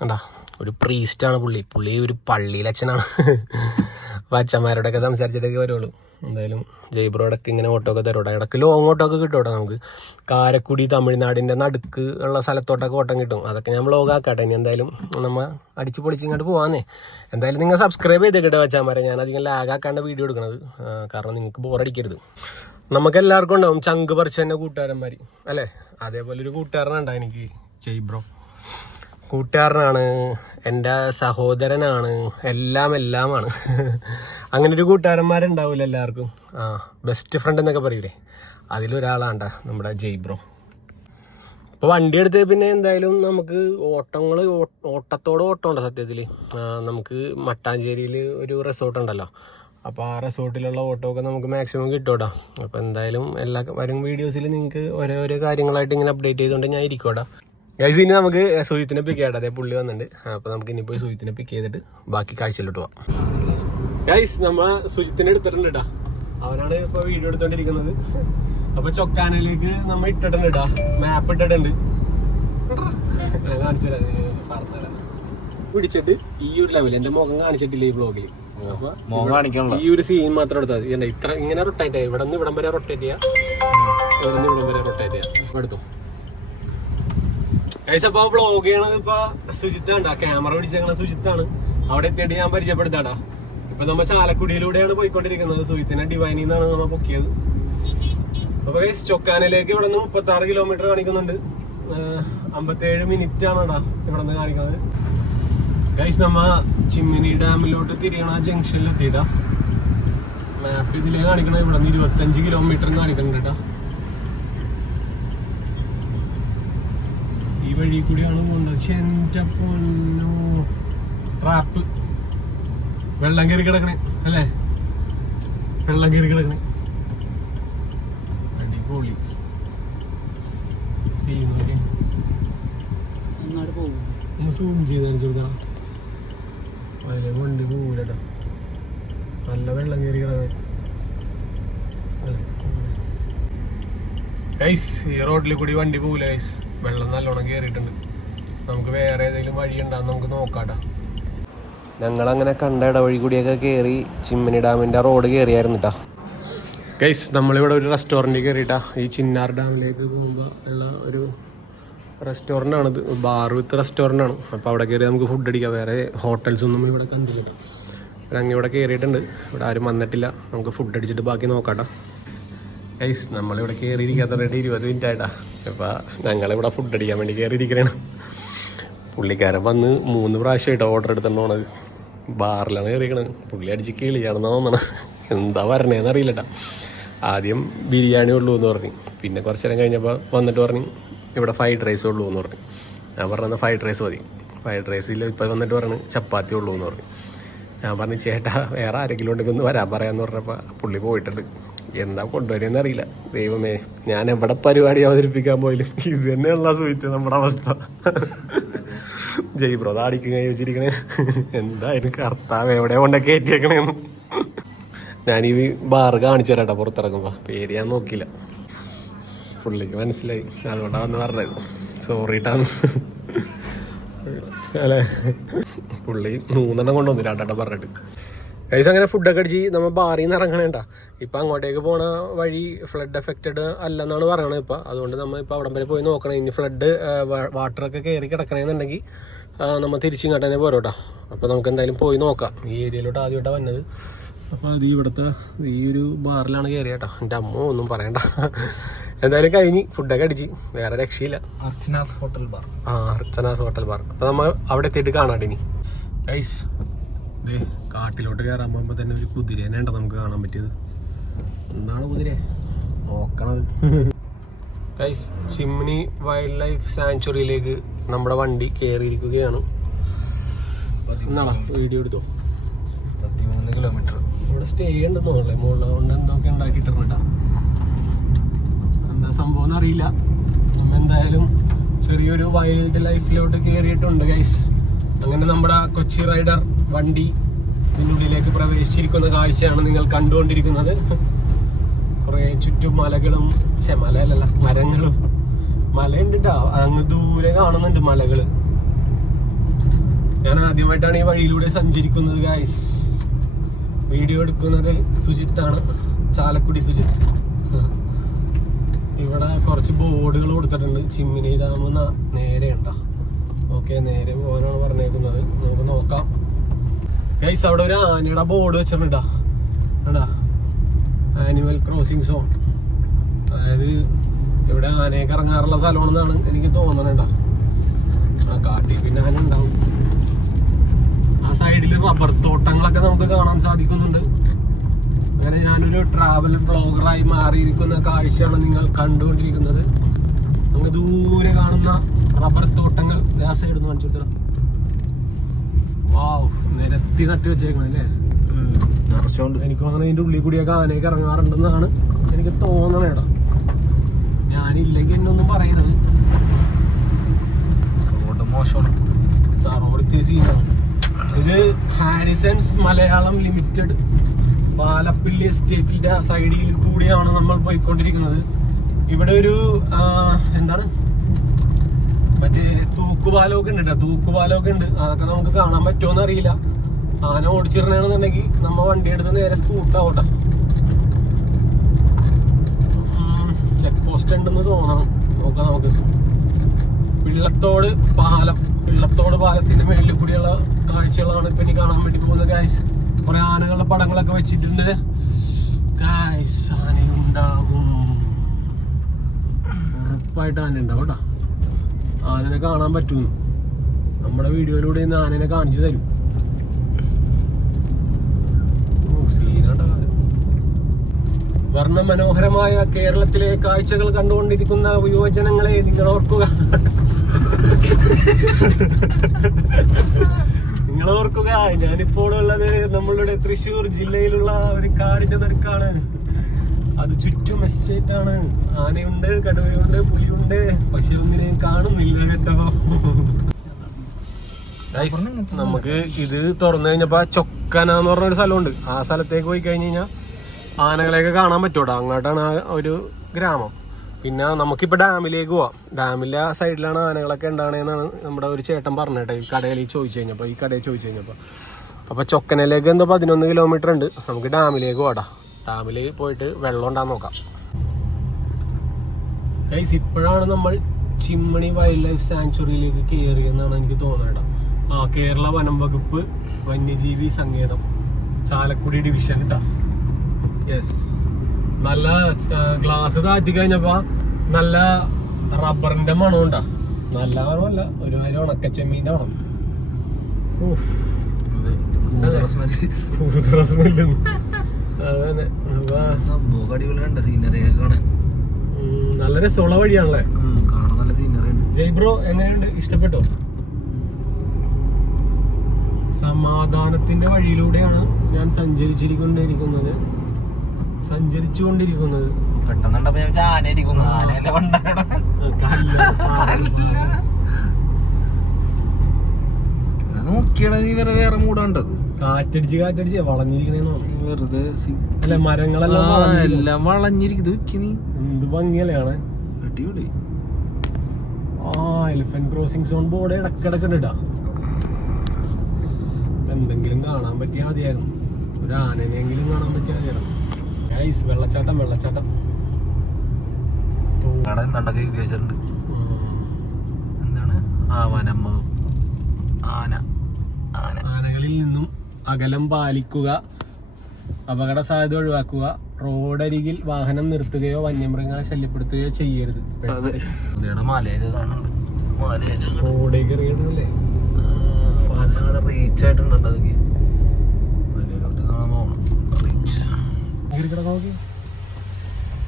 കണ്ടാ, ഒരു പ്രീസ്റ്റാണ് പുള്ളി ഒരു പള്ളിയിലച്ഛനാണ്. അപ്പോൾ അച്ഛന്മാരോടൊക്കെ സംസാരിച്ചിട്ടൊക്കെ വരുള്ളൂ. എന്തായാലും ജയ്ബ്രോ ഇടയ്ക്ക് ഇങ്ങനെ ഓട്ടോ ഒക്കെ തരോട്ടെ. ഇടയ്ക്ക് ലോങ് ഓട്ടോ ഒക്കെ കിട്ടും കേട്ടോ. നമുക്ക് കാരക്കുടി തമിഴ്നാടിൻ്റെ നടുക്ക് ഉള്ള സ്ഥലത്തോട്ടൊക്കെ ഓട്ടം കിട്ടും. അതൊക്കെ ഞാൻ വ്ളോഗാക്കാട്ടെ. ഇനി എന്തായാലും നമ്മൾ അടിച്ച് പൊളിച്ച് ഇങ്ങോട്ട് പോകാന്നേ. എന്തായാലും നിങ്ങൾ സബ്സ്ക്രൈബ് ചെയ്തിട്ട് വെച്ചാൽ ഞാൻ അധികം ലാഗാക്കാണ്ട് വീഡിയോ എടുക്കണത്. കാരണം നിങ്ങൾക്ക് ബോറടിക്കരുത്. നമുക്കെല്ലാവർക്കും ഉണ്ടാവും ചങ്ക് പറിച്ച് തന്നെ കൂട്ടുകാരന്മാർ അല്ലേ? അതേപോലെ ഒരു കൂട്ടുകാരനുണ്ടാവും എനിക്ക്, ജയ്ബ്രോ. കൂട്ടുകാരനാണ്, എൻ്റെ സഹോദരനാണ്, എല്ലാമാണ്. അങ്ങനെ ഒരു കൂട്ടുകാരന്മാരുണ്ടാവില്ല എല്ലാവർക്കും. ബെസ്റ്റ് ഫ്രണ്ട് എന്നൊക്കെ പറയൂലേ, അതിലൊരാളാണ്ടാ നമ്മുടെ ജയ്ബ്രോ. ഇപ്പോൾ വണ്ടി എടുത്ത് പിന്നെ എന്തായാലും നമുക്ക് ഓട്ടത്തോടെ ഓട്ടമുണ്ട് സത്യത്തിൽ. നമുക്ക് മട്ടാഞ്ചേരിയിൽ ഒരു റിസോർട്ട് ഉണ്ടല്ലോ. അപ്പോൾ ആ റിസോർട്ടിലുള്ള ഓട്ടോ ഒക്കെ നമുക്ക് മാക്സിമം കിട്ടും. അപ്പോൾ എന്തായാലും എല്ലാ വരും വീഡിയോസിൽ നിങ്ങൾക്ക് ഓരോ കാര്യങ്ങളായിട്ട് ഇങ്ങനെ അപ്ഡേറ്റ് ചെയ്തുകൊണ്ട് ഞാൻ ഇരിക്കും. ഗൈസ്, ഇനി നമുക്ക് സുജിത്തിനെ പിക്ക് ചെയ്യട്ടെ. അതേ പുള്ളി വന്നിട്ടുണ്ട്. അപ്പോൾ നമുക്ക് ഇനി പോയി സുജിത്തിനെ പിക്ക് ചെയ്തിട്ട് ബാക്കി കാഴ്ചയിലോട്ട് പോവാം. ഗൈസ്, നമ്മൾ സുജിത്തിനെ എടുത്തിട്ടുണ്ട് കേട്ടോ. അവനാണ് ഇപ്പോൾ വീഡിയോ എടുത്തോണ്ടിരിക്കുന്നത്. അപ്പോൾ ചൊക്കാനയിലേക്ക് നമ്മൾ ഇട്ടിട്ടുണ്ട് കേട്ടോ. മാപ്പ് ഇട്ടിട്ടുണ്ട്. കാണിച്ചു തരാം, പറഞ്ഞുതരാം. പിടിച്ചിട്ട് ഈ ഒരു ലെവൽ എൻ്റെ മുഖം കാണിച്ചിട്ടില്ല ഈ ബ്ലോഗിൽ. ഈ ഒരു സീൻ മാത്രം എടുത്താൽ മതി. ഇത്ര ഇങ്ങനെ റൊട്ടേറ്റ് ചെയ്യാം. ഇവിടെ നിന്ന് ഇവിടം വരെ റൊട്ടേറ്റ് ചെയ്യാം, ഇവിടെ നിന്ന് ഇവിടം വരെ റൊട്ടേറ്റ് ചെയ്യാം. എടുത്തോ ഗൈസ്. അപ്പോൾ വ്ളോഗ് ചെയ്യണത് ഇപ്പൊ സുജിത്താണ്ടാ. ക്യാമറ പിടിച്ചേക്കണ സുജിത്താണ്. അവിടെ എത്തിയിട്ട് ഞാൻ പരിചയപ്പെടുത്താടാ. ഇപ്പൊ നമ്മ ചാലക്കുടിയിലൂടെയാണ് പോയിക്കൊണ്ടിരിക്കുന്നത്. സുജിത്തിനെ ഡിവൈനിൽ നിന്നാണ് നമ്മ പൊക്കിയത്. അപ്പൊ ഗൈസ്, ചൊക്കാനയിലേക്ക് ഇവിടെ നിന്ന് 36 കിലോമീറ്റർ കാണിക്കുന്നുണ്ട്. 57 മിനിറ്റ് ആണടാ ഇവിടെ നിന്ന് കാണിക്കുന്നത്. ഗൈസ്, നമ്മ ചിമ്മിനി ഡാമിലോട്ട് തിരിയണ ജംഗ്ഷനിൽ എത്തിയിട്ടാ. മാപ്പ് ഇതിലേ കാണിക്കണ ഇവിടെ നിന്ന് 25 കിലോമീറ്റർ കാണിക്കുന്നുണ്ട് കേട്ടാ. ഈ വഴി കൂടിയാണ് പോകുന്നത്. എന്റെ പൊന്നോ, ട്രാപ്പ്. വെള്ളം കയറി കിടക്കണേ അല്ലേ? വെള്ളം കയറി കിടക്കണേ. അടിപൊളി സീനൊക്കെ. ഒന്ന് സൂം ചെയ്ത് കാണിച്ചു കൊടുക്കണം. അതിലെ വണ്ടി പോകൂലട്ടോ. നല്ല വെള്ളം കയറി കിടക്കണേ. ഗൈസ്, ഈ റോഡിൽ കൂടി വണ്ടി പോകൂല ഗൈസ്. വെള്ളം നല്ലോണം കയറിയിട്ടുണ്ട്. നമുക്ക് വേറെ ഏതെങ്കിലും വഴി ഉണ്ടാകും, നമുക്ക് നോക്കാട്ടാ. ഞങ്ങളങ്ങനെ കണ്ട ഇടവഴി കൂടിയൊക്കെ കയറി ചിമ്മിനി ഡാമിൻ്റെ റോഡ് കയറിയായിരുന്നു കേട്ടോ. ഗൈസ്, നമ്മളിവിടെ ഒരു റെസ്റ്റോറൻറ്റിൽ കയറിയിട്ടാ. ഈ ചിന്നാർ ഡാമിലേക്ക് പോകുമ്പോൾ ഉള്ള ഒരു റെസ്റ്റോറൻ്റാണിത്. Bar with റെസ്റ്റോറൻ്റാണ്. അപ്പോൾ അവിടെ കയറി നമുക്ക് ഫുഡ് അടിക്കാം. വേറെ ഹോട്ടൽസ് ഒന്നും ഇവിടെ കണ്ടില്ല. അങ്ങ് ഇവിടെ കയറിയിട്ടുണ്ട്. ഇവിടെ ആരും വന്നിട്ടില്ല. നമുക്ക് ഫുഡ് അടിച്ചിട്ട് ബാക്കി നോക്കാട്ടാ. ഗൈസ്, നമ്മളിവിടെ കയറിയിരിക്കാത്തവരുടെ 20 മിനിറ്റ് ആയിട്ടാ. അപ്പോൾ ഞങ്ങളിവിടെ ഫുഡ് അടിക്കാൻ വേണ്ടി കയറിയിരിക്കണേണ്. പുള്ളിക്കാരൻ വന്ന് 3 പ്രാവശ്യമായിട്ടോ ഓർഡർ എടുത്തിട്ടുണ്ടോണത്. ബാറിലാണ് കയറിയിരിക്കണത്. പുള്ളി അടിച്ച് കിളിയാണെന്ന് തോന്നണം. എന്താ വരണേന്ന് അറിയില്ലട്ടാ. ആദ്യം ബിരിയാണി ഉള്ളൂ എന്ന് പറഞ്ഞു. പിന്നെ കുറച്ച് നേരം കഴിഞ്ഞപ്പോൾ വന്നിട്ട് പറഞ്ഞു ഇവിടെ ഫ്രൈഡ് റൈസ് ഉള്ളൂ എന്ന് പറഞ്ഞു. ഞാൻ പറഞ്ഞത് ഫ്രൈഡ് റൈസ് മതി. ഫ്രൈഡ് റൈസിൽ ഇപ്പോൾ വന്നിട്ട് പറഞ്ഞു ചപ്പാത്തി ഉള്ളൂ എന്ന് പറഞ്ഞു. ഞാൻ പറഞ്ഞു ചേട്ടാ വേറെ ആരെങ്കിലും ഉണ്ടെങ്കിൽ ഒന്ന് വരാൻ പറയാമെന്ന് പറഞ്ഞപ്പോൾ പുള്ളി പോയിട്ടുണ്ട്. എന്താ കൊണ്ടുവരുമെന്ന് അറിയില്ല. ദൈവമേ, ഞാൻ എവിടെ പരിപാടി അവതരിപ്പിക്കാൻ പോയാലും ഇത് തന്നെയുള്ള സുഹിത്ത് നമ്മുടെ അവസ്ഥ. ജയ്ബ്രോ താടിക്ക് കൈ വെച്ചിരിക്കണേ. എന്തായാലും കർത്താവ് എവിടെ കൊണ്ടൊക്കെ കയറ്റിയേക്കണേന്ന്. ഞാനീ ബാറ് കാണിച്ചു തരാട്ടാ പുറത്തിറങ്ങുമ്പോൾ. പേര് ഞാൻ നോക്കിയില്ല. പുള്ളിക്ക് മനസ്സിലായി, അതുകൊണ്ടാണ് വന്ന് പറഞ്ഞത്. സോറിട്ടാന്ന് അല്ലേ. പുള്ളി 3 കൊണ്ടുവന്നില്ല കേട്ടോ പറഞ്ഞിട്ട്. ഗൈസ്, അങ്ങനെ ഫുഡൊക്കെ അടിച്ച് നമ്മൾ ബാറിൽ നിന്ന് ഇറങ്ങണേണ്ട. ഇപ്പം അങ്ങോട്ടേക്ക് പോണ വഴി ഫ്ലഡ് എഫക്റ്റഡ് അല്ലെന്നാണ് പറയണത് ഇപ്പം. അതുകൊണ്ട് നമ്മൾ ഇപ്പോൾ അവിടം വരെ പോയി നോക്കണം. ഇനി ഫ്ലഡ് വാട്ടറൊക്കെ കയറി കിടക്കണമെന്നുണ്ടെങ്കിൽ നമ്മൾ തിരിച്ചിങ്ങോട്ട് തന്നെ പോരും കേട്ടോ. അപ്പോൾ നമുക്ക് എന്തായാലും പോയി നോക്കാം. ഈ ഏരിയയിലോട്ട് ആദ്യമായിട്ടാണ് വന്നത്. അപ്പോൾ അത് ഇവിടുത്തെ ഈ ഒരു ബാറിലാണ് കയറിയ കേട്ടോ. എൻ്റെ അമ്മ ഒന്നും പറയണ്ട. എന്തായാലും കഴിഞ്ഞ് ഫുഡൊക്കെ അടിച്ച് വേറെ രക്ഷയില്ല. Archana's hotel bar. Archana's hotel bar. അപ്പോൾ നമ്മൾ അവിടെ എത്തിയിട്ട് കാണാട്ടെ ഇനി. ഗൈസ്, ഇത് കാട്ടിലോട്ട് കയറാൻ പോകുമ്പോൾ തന്നെ ഒരു കുതിരേനെ ഉണ്ടോ നമുക്ക് കാണാൻ പറ്റിയത്. എന്താണ് കുതിര നോക്കണത്? ഗൈസ്, ചിമ്മിനി വൈൽഡ് ലൈഫ് സാങ്ച്വറിയിലേക്ക് നമ്മുടെ വണ്ടി കയറിയിരിക്കുകയാണ്. എന്നാടാ വീഡിയോ എടുത്തോ. 13 കിലോമീറ്റർ. ഇവിടെ സ്റ്റേ ഉണ്ടെന്ന് തോന്നല്ലേ, മുകളിൽ എന്തൊക്കെ ഉണ്ടാക്കിയിട്ടാ. എന്താ സംഭവം എന്നറിയില്ല. നമ്മ എന്തായാലും ചെറിയൊരു വൈൽഡ് ലൈഫിലോട്ട് കയറിയിട്ടുണ്ട് ഗൈസ്. അങ്ങനെ നമ്മുടെ കൊച്ചി റൈഡർ വണ്ടി ഇതിനുള്ളിലേക്ക് പ്രവേശിച്ചിരിക്കുന്ന കാഴ്ചയാണ് നിങ്ങൾ കണ്ടുകൊണ്ടിരിക്കുന്നത്. കുറേ ചുറ്റും മലകളും, മലയല്ല മരങ്ങളും. മലയുണ്ട് ട്ടോ, അങ്ങ് ദൂരെ കാണുന്നുണ്ട് മലകള്. ഞാൻ ആദ്യമായിട്ടാണ് ഈ വഴിയിലൂടെ സഞ്ചരിക്കുന്നത് ഗൈസ്. വീഡിയോ എടുക്കുന്നത് സുജിത്താണ്, ചാലക്കുടി സുജിത്ത്. ഇവിടെ കുറച്ച് ബോർഡുകൾ കൊടുത്തിട്ടുണ്ട്. ചിമ്മിനി ഡാം നേരെ ഉണ്ടോ? ഓക്കെ, നേരെ പോകാനാണ് പറഞ്ഞേക്കുന്നത്. നമുക്ക് നോക്കാം ഗൈസ്. അവിടെ ഒരു ആനയുടെ ബോർഡ് വെച്ചിട്ടുണ്ടാ, കണ്ടാ, ആനിമൽ ക്രോസിംഗ് സോൺ. അതായത് ഇവിടെ ആനയൊക്കെ ഇറങ്ങാറുള്ള സ്ഥലമാണെന്നാണ് എനിക്ക് തോന്നണേണ്ട. ആ കാട്ടിൽ പിന്നെ ആന ഉണ്ടാവും. ആ സൈഡിൽ റബ്ബർ തോട്ടങ്ങളൊക്കെ നമുക്ക് കാണാൻ സാധിക്കുന്നുണ്ട്. അങ്ങനെ ഞാനൊരു ട്രാവൽ വ്ളോഗറായി മാറിയിരിക്കുന്ന കാഴ്ചയാണ് നിങ്ങൾ കണ്ടുകൊണ്ടിരിക്കുന്നത്. അങ്ങ് ദൂരെ കാണുന്ന റബ്ബർ തോട്ടങ്ങൾ ആ സൈഡ് നിന്ന് കാണിച്ചു കൊടുത്തരാം. വാവ്, നിരത്തി നട്ടി വെച്ചേക്കണല്ലേ. എനിക്ക് അങ്ങനെ അതിന്റെ ഉള്ളിൽ കൂടിയൊക്കെ ആനയൊക്കെ ഇറങ്ങാറുണ്ടെന്നാണ് എനിക്ക് തോന്നണേടാ. ഞാനില്ലെങ്കിൽ എന്നൊന്നും പറയരുത്. റോഡ് മോശമാണ്, റോഡ് സീനാണ്. ഇത് ഹാരിസൺസ് മലയാളം ലിമിറ്റഡ് പാലപ്പിള്ളി എസ്റ്റേറ്റിന്റെ സൈഡിൽ കൂടിയാണ് നമ്മൾ പോയിക്കൊണ്ടിരിക്കുന്നത്. ഇവിടെ ഒരു എന്താണ് മറ്റേ തൂക്കുപാലമൊക്കെ ഉണ്ട് കേട്ടോ. തൂക്കുപാലമൊക്കെ ഉണ്ട്. അതൊക്കെ നമുക്ക് കാണാൻ പറ്റുമോന്ന് അറിയില്ല. ആന ഓടിച്ചിടണമെന്നുണ്ടെങ്കിൽ നമ്മ വണ്ടി എടുത്ത് നേരെ സ്കൂട്ടാവട്ടെ. ചെക്ക് പോസ്റ്റ് ഉണ്ടെന്ന് തോന്നണം. നോക്കാം നമുക്ക്. പിള്ളത്തോട് പാലത്തിന്റെ മേളിൽ കൂടിയുള്ള കാഴ്ചകളാണ് ഇപ്പൊ ഇനി കാണാൻ വേണ്ടി പോകുന്നത് ഗായ്സ്. കുറെ ആനകളുടെ പടങ്ങളൊക്കെ വെച്ചിട്ടുണ്ട് ഗായ്സ്. ആനയുണ്ടാകും, ഉറപ്പായിട്ട് ആന ഉണ്ടാവും കേട്ടോ. ആനനെ കാണാൻ പറ്റും. നമ്മുടെ വീഡിയോയിലൂടെ ഇന്ന് ആനനെ കാണിച്ചു തരും. വർണ്ണമനോഹരമായ കേരളത്തിലെ കാഴ്ചകൾ കണ്ടുകൊണ്ടിരിക്കുന്ന യുവജനങ്ങളെ നിങ്ങൾ ഓർക്കുക. നിങ്ങൾ ഓർക്കുക, ഞാനിപ്പോൾ ഉള്ളത് നമ്മളുടെ തൃശ്ശൂർ ജില്ലയിലുള്ള ഒരു കാടിന്റെ നടുക്കാണ്. അത് ചുറ്റും എസ്റ്റേറ്റ് ആണ്. ആനയുണ്ട്, കടുവയുണ്ട്, പുലിയുണ്ട്. പക്ഷെ ഒന്നിനെയും കാണുന്നില്ല കേട്ടോ. നമുക്ക് ഇത് തുറന്നു കഴിഞ്ഞപ്പോ ചൊക്കന എന്ന് പറഞ്ഞൊരു സ്ഥലമുണ്ട്. ആ സ്ഥലത്തേക്ക് പോയി കഴിഞ്ഞ് കഴിഞ്ഞാൽ ആനകളെയൊക്കെ കാണാൻ പറ്റൂട്ടോ. അങ്ങോട്ടാണ് ആ ഒരു ഗ്രാമം. പിന്നെ നമുക്കിപ്പോ ഡാമിലേക്ക് പോവാം. ഡാമിലെ സൈഡിലാണ് ആനകളൊക്കെ ഉണ്ടാകണേന്നാണ് നമ്മുടെ ഒരു ചേട്ടൻ പറഞ്ഞേട്ടെ. ഈ കടയിൽ ചോദിച്ചു കഴിഞ്ഞപ്പോ അപ്പൊ ചൊക്കനയിലേക്ക് എന്തോ 11 കിലോമീറ്റർ ഉണ്ട്. നമുക്ക് ഡാമിലേക്ക് പോടാ. ഡാമിൽ പോയിട്ട് വെള്ളം ഉണ്ടാകാൻ നോക്കാം ഗൈസ്. ഇപ്പോഴാണ് നമ്മൾ ചിമ്മിണി വൈൽഡ് ലൈഫ് സാങ്ച്വറിയിലേക്ക് കയറിയെന്നാണ് എനിക്ക് തോന്നേണ്ട. കേരള വനം വകുപ്പ് വന്യജീവി സങ്കേതം ചാലക്കുടി ഡിവിഷൻ കേട്ടാ. യെസ്, നല്ല ഗ്ലാസ് താഴ്ത്തി കഴിഞ്ഞപ്പോ നല്ല റബ്ബറിന്റെ മണം ഉണ്ടാ. നല്ല മണമല്ല, ഒരു കാര്യം ഉണക്കച്ചെമ്മീന്റെ മണം. അതന്നെ. നല്ല രസമുള്ള വഴിയാണല്ലേ. ജയ്ബ്രോ എങ്ങനെയുണ്ട്? ഇഷ്ടപ്പെട്ടോ? സമാധാനത്തിന്റെ വഴിയിലൂടെയാണ് ഞാൻ സഞ്ചരിച്ചുകൊണ്ടിരിക്കുന്നത്. വേറെ മൂടാണ്ടത്. കാറ്റടിച്ച് വളഞ്ഞിരിക്കണേന്ന് വെറുതെ. അല്ല, മരങ്ങളെല്ലാം വളഞ്ഞിരിക്കുന്നു. എന്ത് ഭംഗിയല്ലേ. അടിപൊളി. എലിഫന്റ് ക്രോസിംഗ് സോൺ ബോർഡ് ഇടക്കിടക്ക് ഇടാ. എന്തെങ്കിലും കാണാൻ പറ്റിയാ മതിയായിരുന്നു. ഒരു ആനനെങ്കിലും കാണാൻ പറ്റിയാ മതിയായിരുന്നു. വെള്ളച്ചാട്ടം ആനകളിൽ നിന്നും അകലം പാലിക്കുക, അപകട സാധ്യത ഒഴിവാക്കുക, റോഡരികിൽ വാഹനം നിർത്തുകയോ വന്യമൃഗങ്ങളെ ശല്യപ്പെടുത്തുകയോ ചെയ്യരുത്. റോഡേക്ക് എറിയണല്ലേ.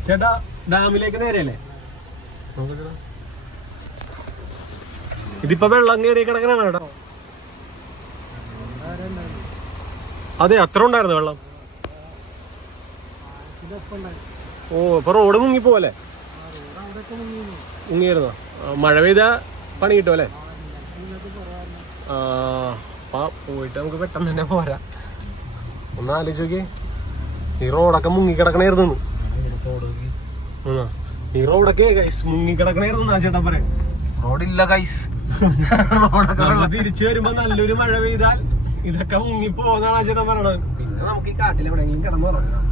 ചേട്ടാ, ഡാമിലേക്ക് നേരെയല്ലേ? ഇതിപ്പോ വെള്ളം കയറി കിടക്കണാണ് കേട്ടോ. അതെ, അത്ര ഉണ്ടായിരുന്നു വെള്ളം. ഓ, ഇപ്പൊ റോഡ് മുങ്ങിപ്പോവല്ലേ? മുങ്ങിയായിരുന്നോ? മഴ പെയ്ത പണി കിട്ടും അല്ലേ? അപ്പൊ പോയിട്ട് നമുക്ക് പെട്ടെന്ന് തന്നെ പോരാ. ഒന്ന് ആലോചിച്ച് നോക്കിയേ, ഈ റോഡൊക്കെ മുങ്ങിക്കിടക്കണായിരുന്നു. ഈ റോഡൊക്കെ മുങ്ങിക്കിടക്കണായിരുന്നു ആ ചേട്ടാ പറയാം. റോഡില്ല ഗൈസ്. തിരിച്ചു വരുമ്പോ നല്ലൊരു മഴ പെയ്താൽ ഇതൊക്കെ മുങ്ങിപ്പോന്നാണ് ആ ചേട്ടൻ പറയണത്. പിന്നെ നമുക്ക് ഈ കാട്ടിൽ എവിടെയെങ്കിലും കിടന്നു തുടങ്ങാം.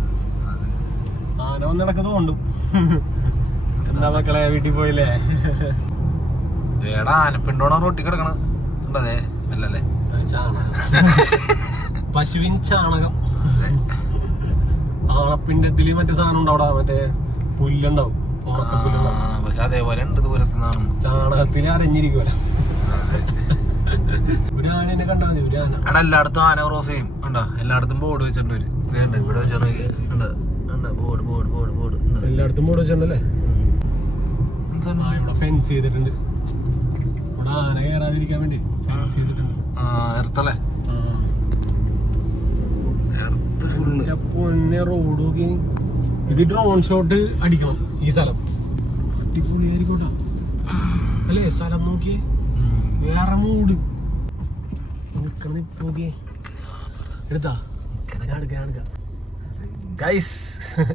ആന വന്നിടക്കത് കൊണ്ടും. എന്താ മക്കളെ, വീട്ടിൽ പോയില്ലേ? ആനപ്പിണ്ടോണോ റോട്ടി കിടക്കണ അല്ലല്ലേ? പശുവിൻ ചാണകം. ആണപ്പിണ്ടത്തില് മറ്റേ സാധനം ഉണ്ടാവും, മറ്റേ പുല്ലുണ്ടാവും, ഉണക്കപ്പുല്ലുണ്ടാവും. പക്ഷെ അതേപോലെ ഉണ്ട് ദൂരത്തുനിന്നാണ്. ചാണകത്തില് അരഞ്ഞിരിക്കുമല്ലോ. ഒരു ആനേനെ കണ്ടാ മതി, ഒരു ആന. അവിടെ എല്ലായിടത്തും ആന ക്രോസ് ചെയ്യും. ഉണ്ടോ? എല്ലായിടത്തും ബോർഡ് വെച്ചിട്ടുണ്ട്. ഇവിടെ വെച്ചിട്ടുണ്ട്. എല്ലായിടത്തും ബോർഡ് വെച്ചിട്ടുണ്ടല്ലേ? ഇവിടെ ഫെൻസ് ചെയ്തിട്ടുണ്ട്. ഇവിടെ ആന കയറാതിരിക്കാൻ വേണ്ടി ഫെൻസ് ചെയ്തിട്ടുണ്ട്. എർത്തല്ലേ? പൊന്നെ റോഡ് നോക്കി. ഇത് ഡ്രോൺ ഷോട്ട് അടിക്കണം ഈ സ്ഥലം. അടിപൊളിയായിരിക്കോട്ടാ അല്ലേ? സ്ഥലം നോക്കിയേ, വേറെ മൂഡ്. നിക്കണത് ഇപ്പോക്കേ എടുത്താ എടുക്കാം ഗൈസ്.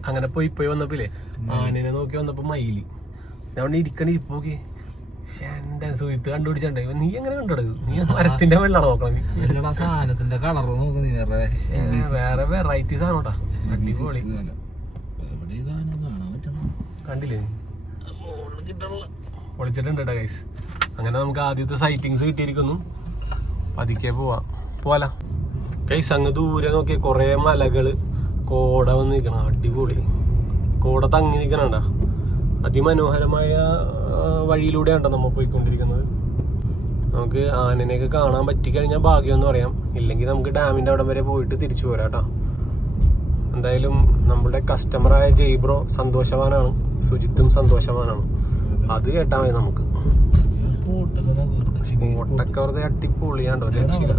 അങ്ങനെ പോയി വന്നപ്പോലേ ആനനെ നോക്കി വന്നപ്പോ മയില് അവിടെ ഇരിക്കണ ഇരിപ്പോക്കെ. എന്റെ സുഹൃത്ത് കണ്ടുപിടിച്ചണ്ടേ. നീ എങ്ങനെ കണ്ടത്? നീ മരത്തിന്റെ വെള്ളം നോക്കണം. സാധനത്തിന്റെ കളർ വേറെ വെറൈറ്റി സാധനോട്ടാ, അടിപൊളി. കണ്ടില്ലേ? പൊളിച്ചിട്ടുണ്ട് കേട്ടോ ഗൈസ്. അങ്ങനെ നമുക്ക് ആദ്യത്തെ സൈറ്റിങ്സ് കിട്ടിയിരിക്കുന്നു. പതുക്കെ പോവാല ഗൈസ്. അങ്ങ് ദൂരെ നോക്കിയ കൊറേ മലകള്, കോട വന്ന് നിൽക്കണം. അടിപൊളി കോട തങ്ങി നിൽക്കണണ്ട. അതിമനോഹരമായ വഴിയിലൂടെയാണ്ടോ നമ്മൾ പോയിക്കൊണ്ടിരിക്കുന്നത്. നമുക്ക് ആനനെയൊക്കെ കാണാൻ പറ്റിക്കഴിഞ്ഞാൽ ഭാഗ്യം എന്ന് പറയാം. ഇല്ലെങ്കിൽ നമുക്ക് ഡാമിന്റെ അവിടം വരെ പോയിട്ട് തിരിച്ചു പോരാ കേട്ടോ. എന്തായാലും നമ്മുടെ കസ്റ്റമറായ ജയ്ബ്രോ സന്തോഷവാനാണ്, സുജിത്തും സന്തോഷവാനാണ്. അത് കേട്ടാ മതി നമുക്ക്. സ്പോട്ടൊക്കെ വെറുതെ അടിപൊളിയാണ്ടോ, രക്ഷയില്ല.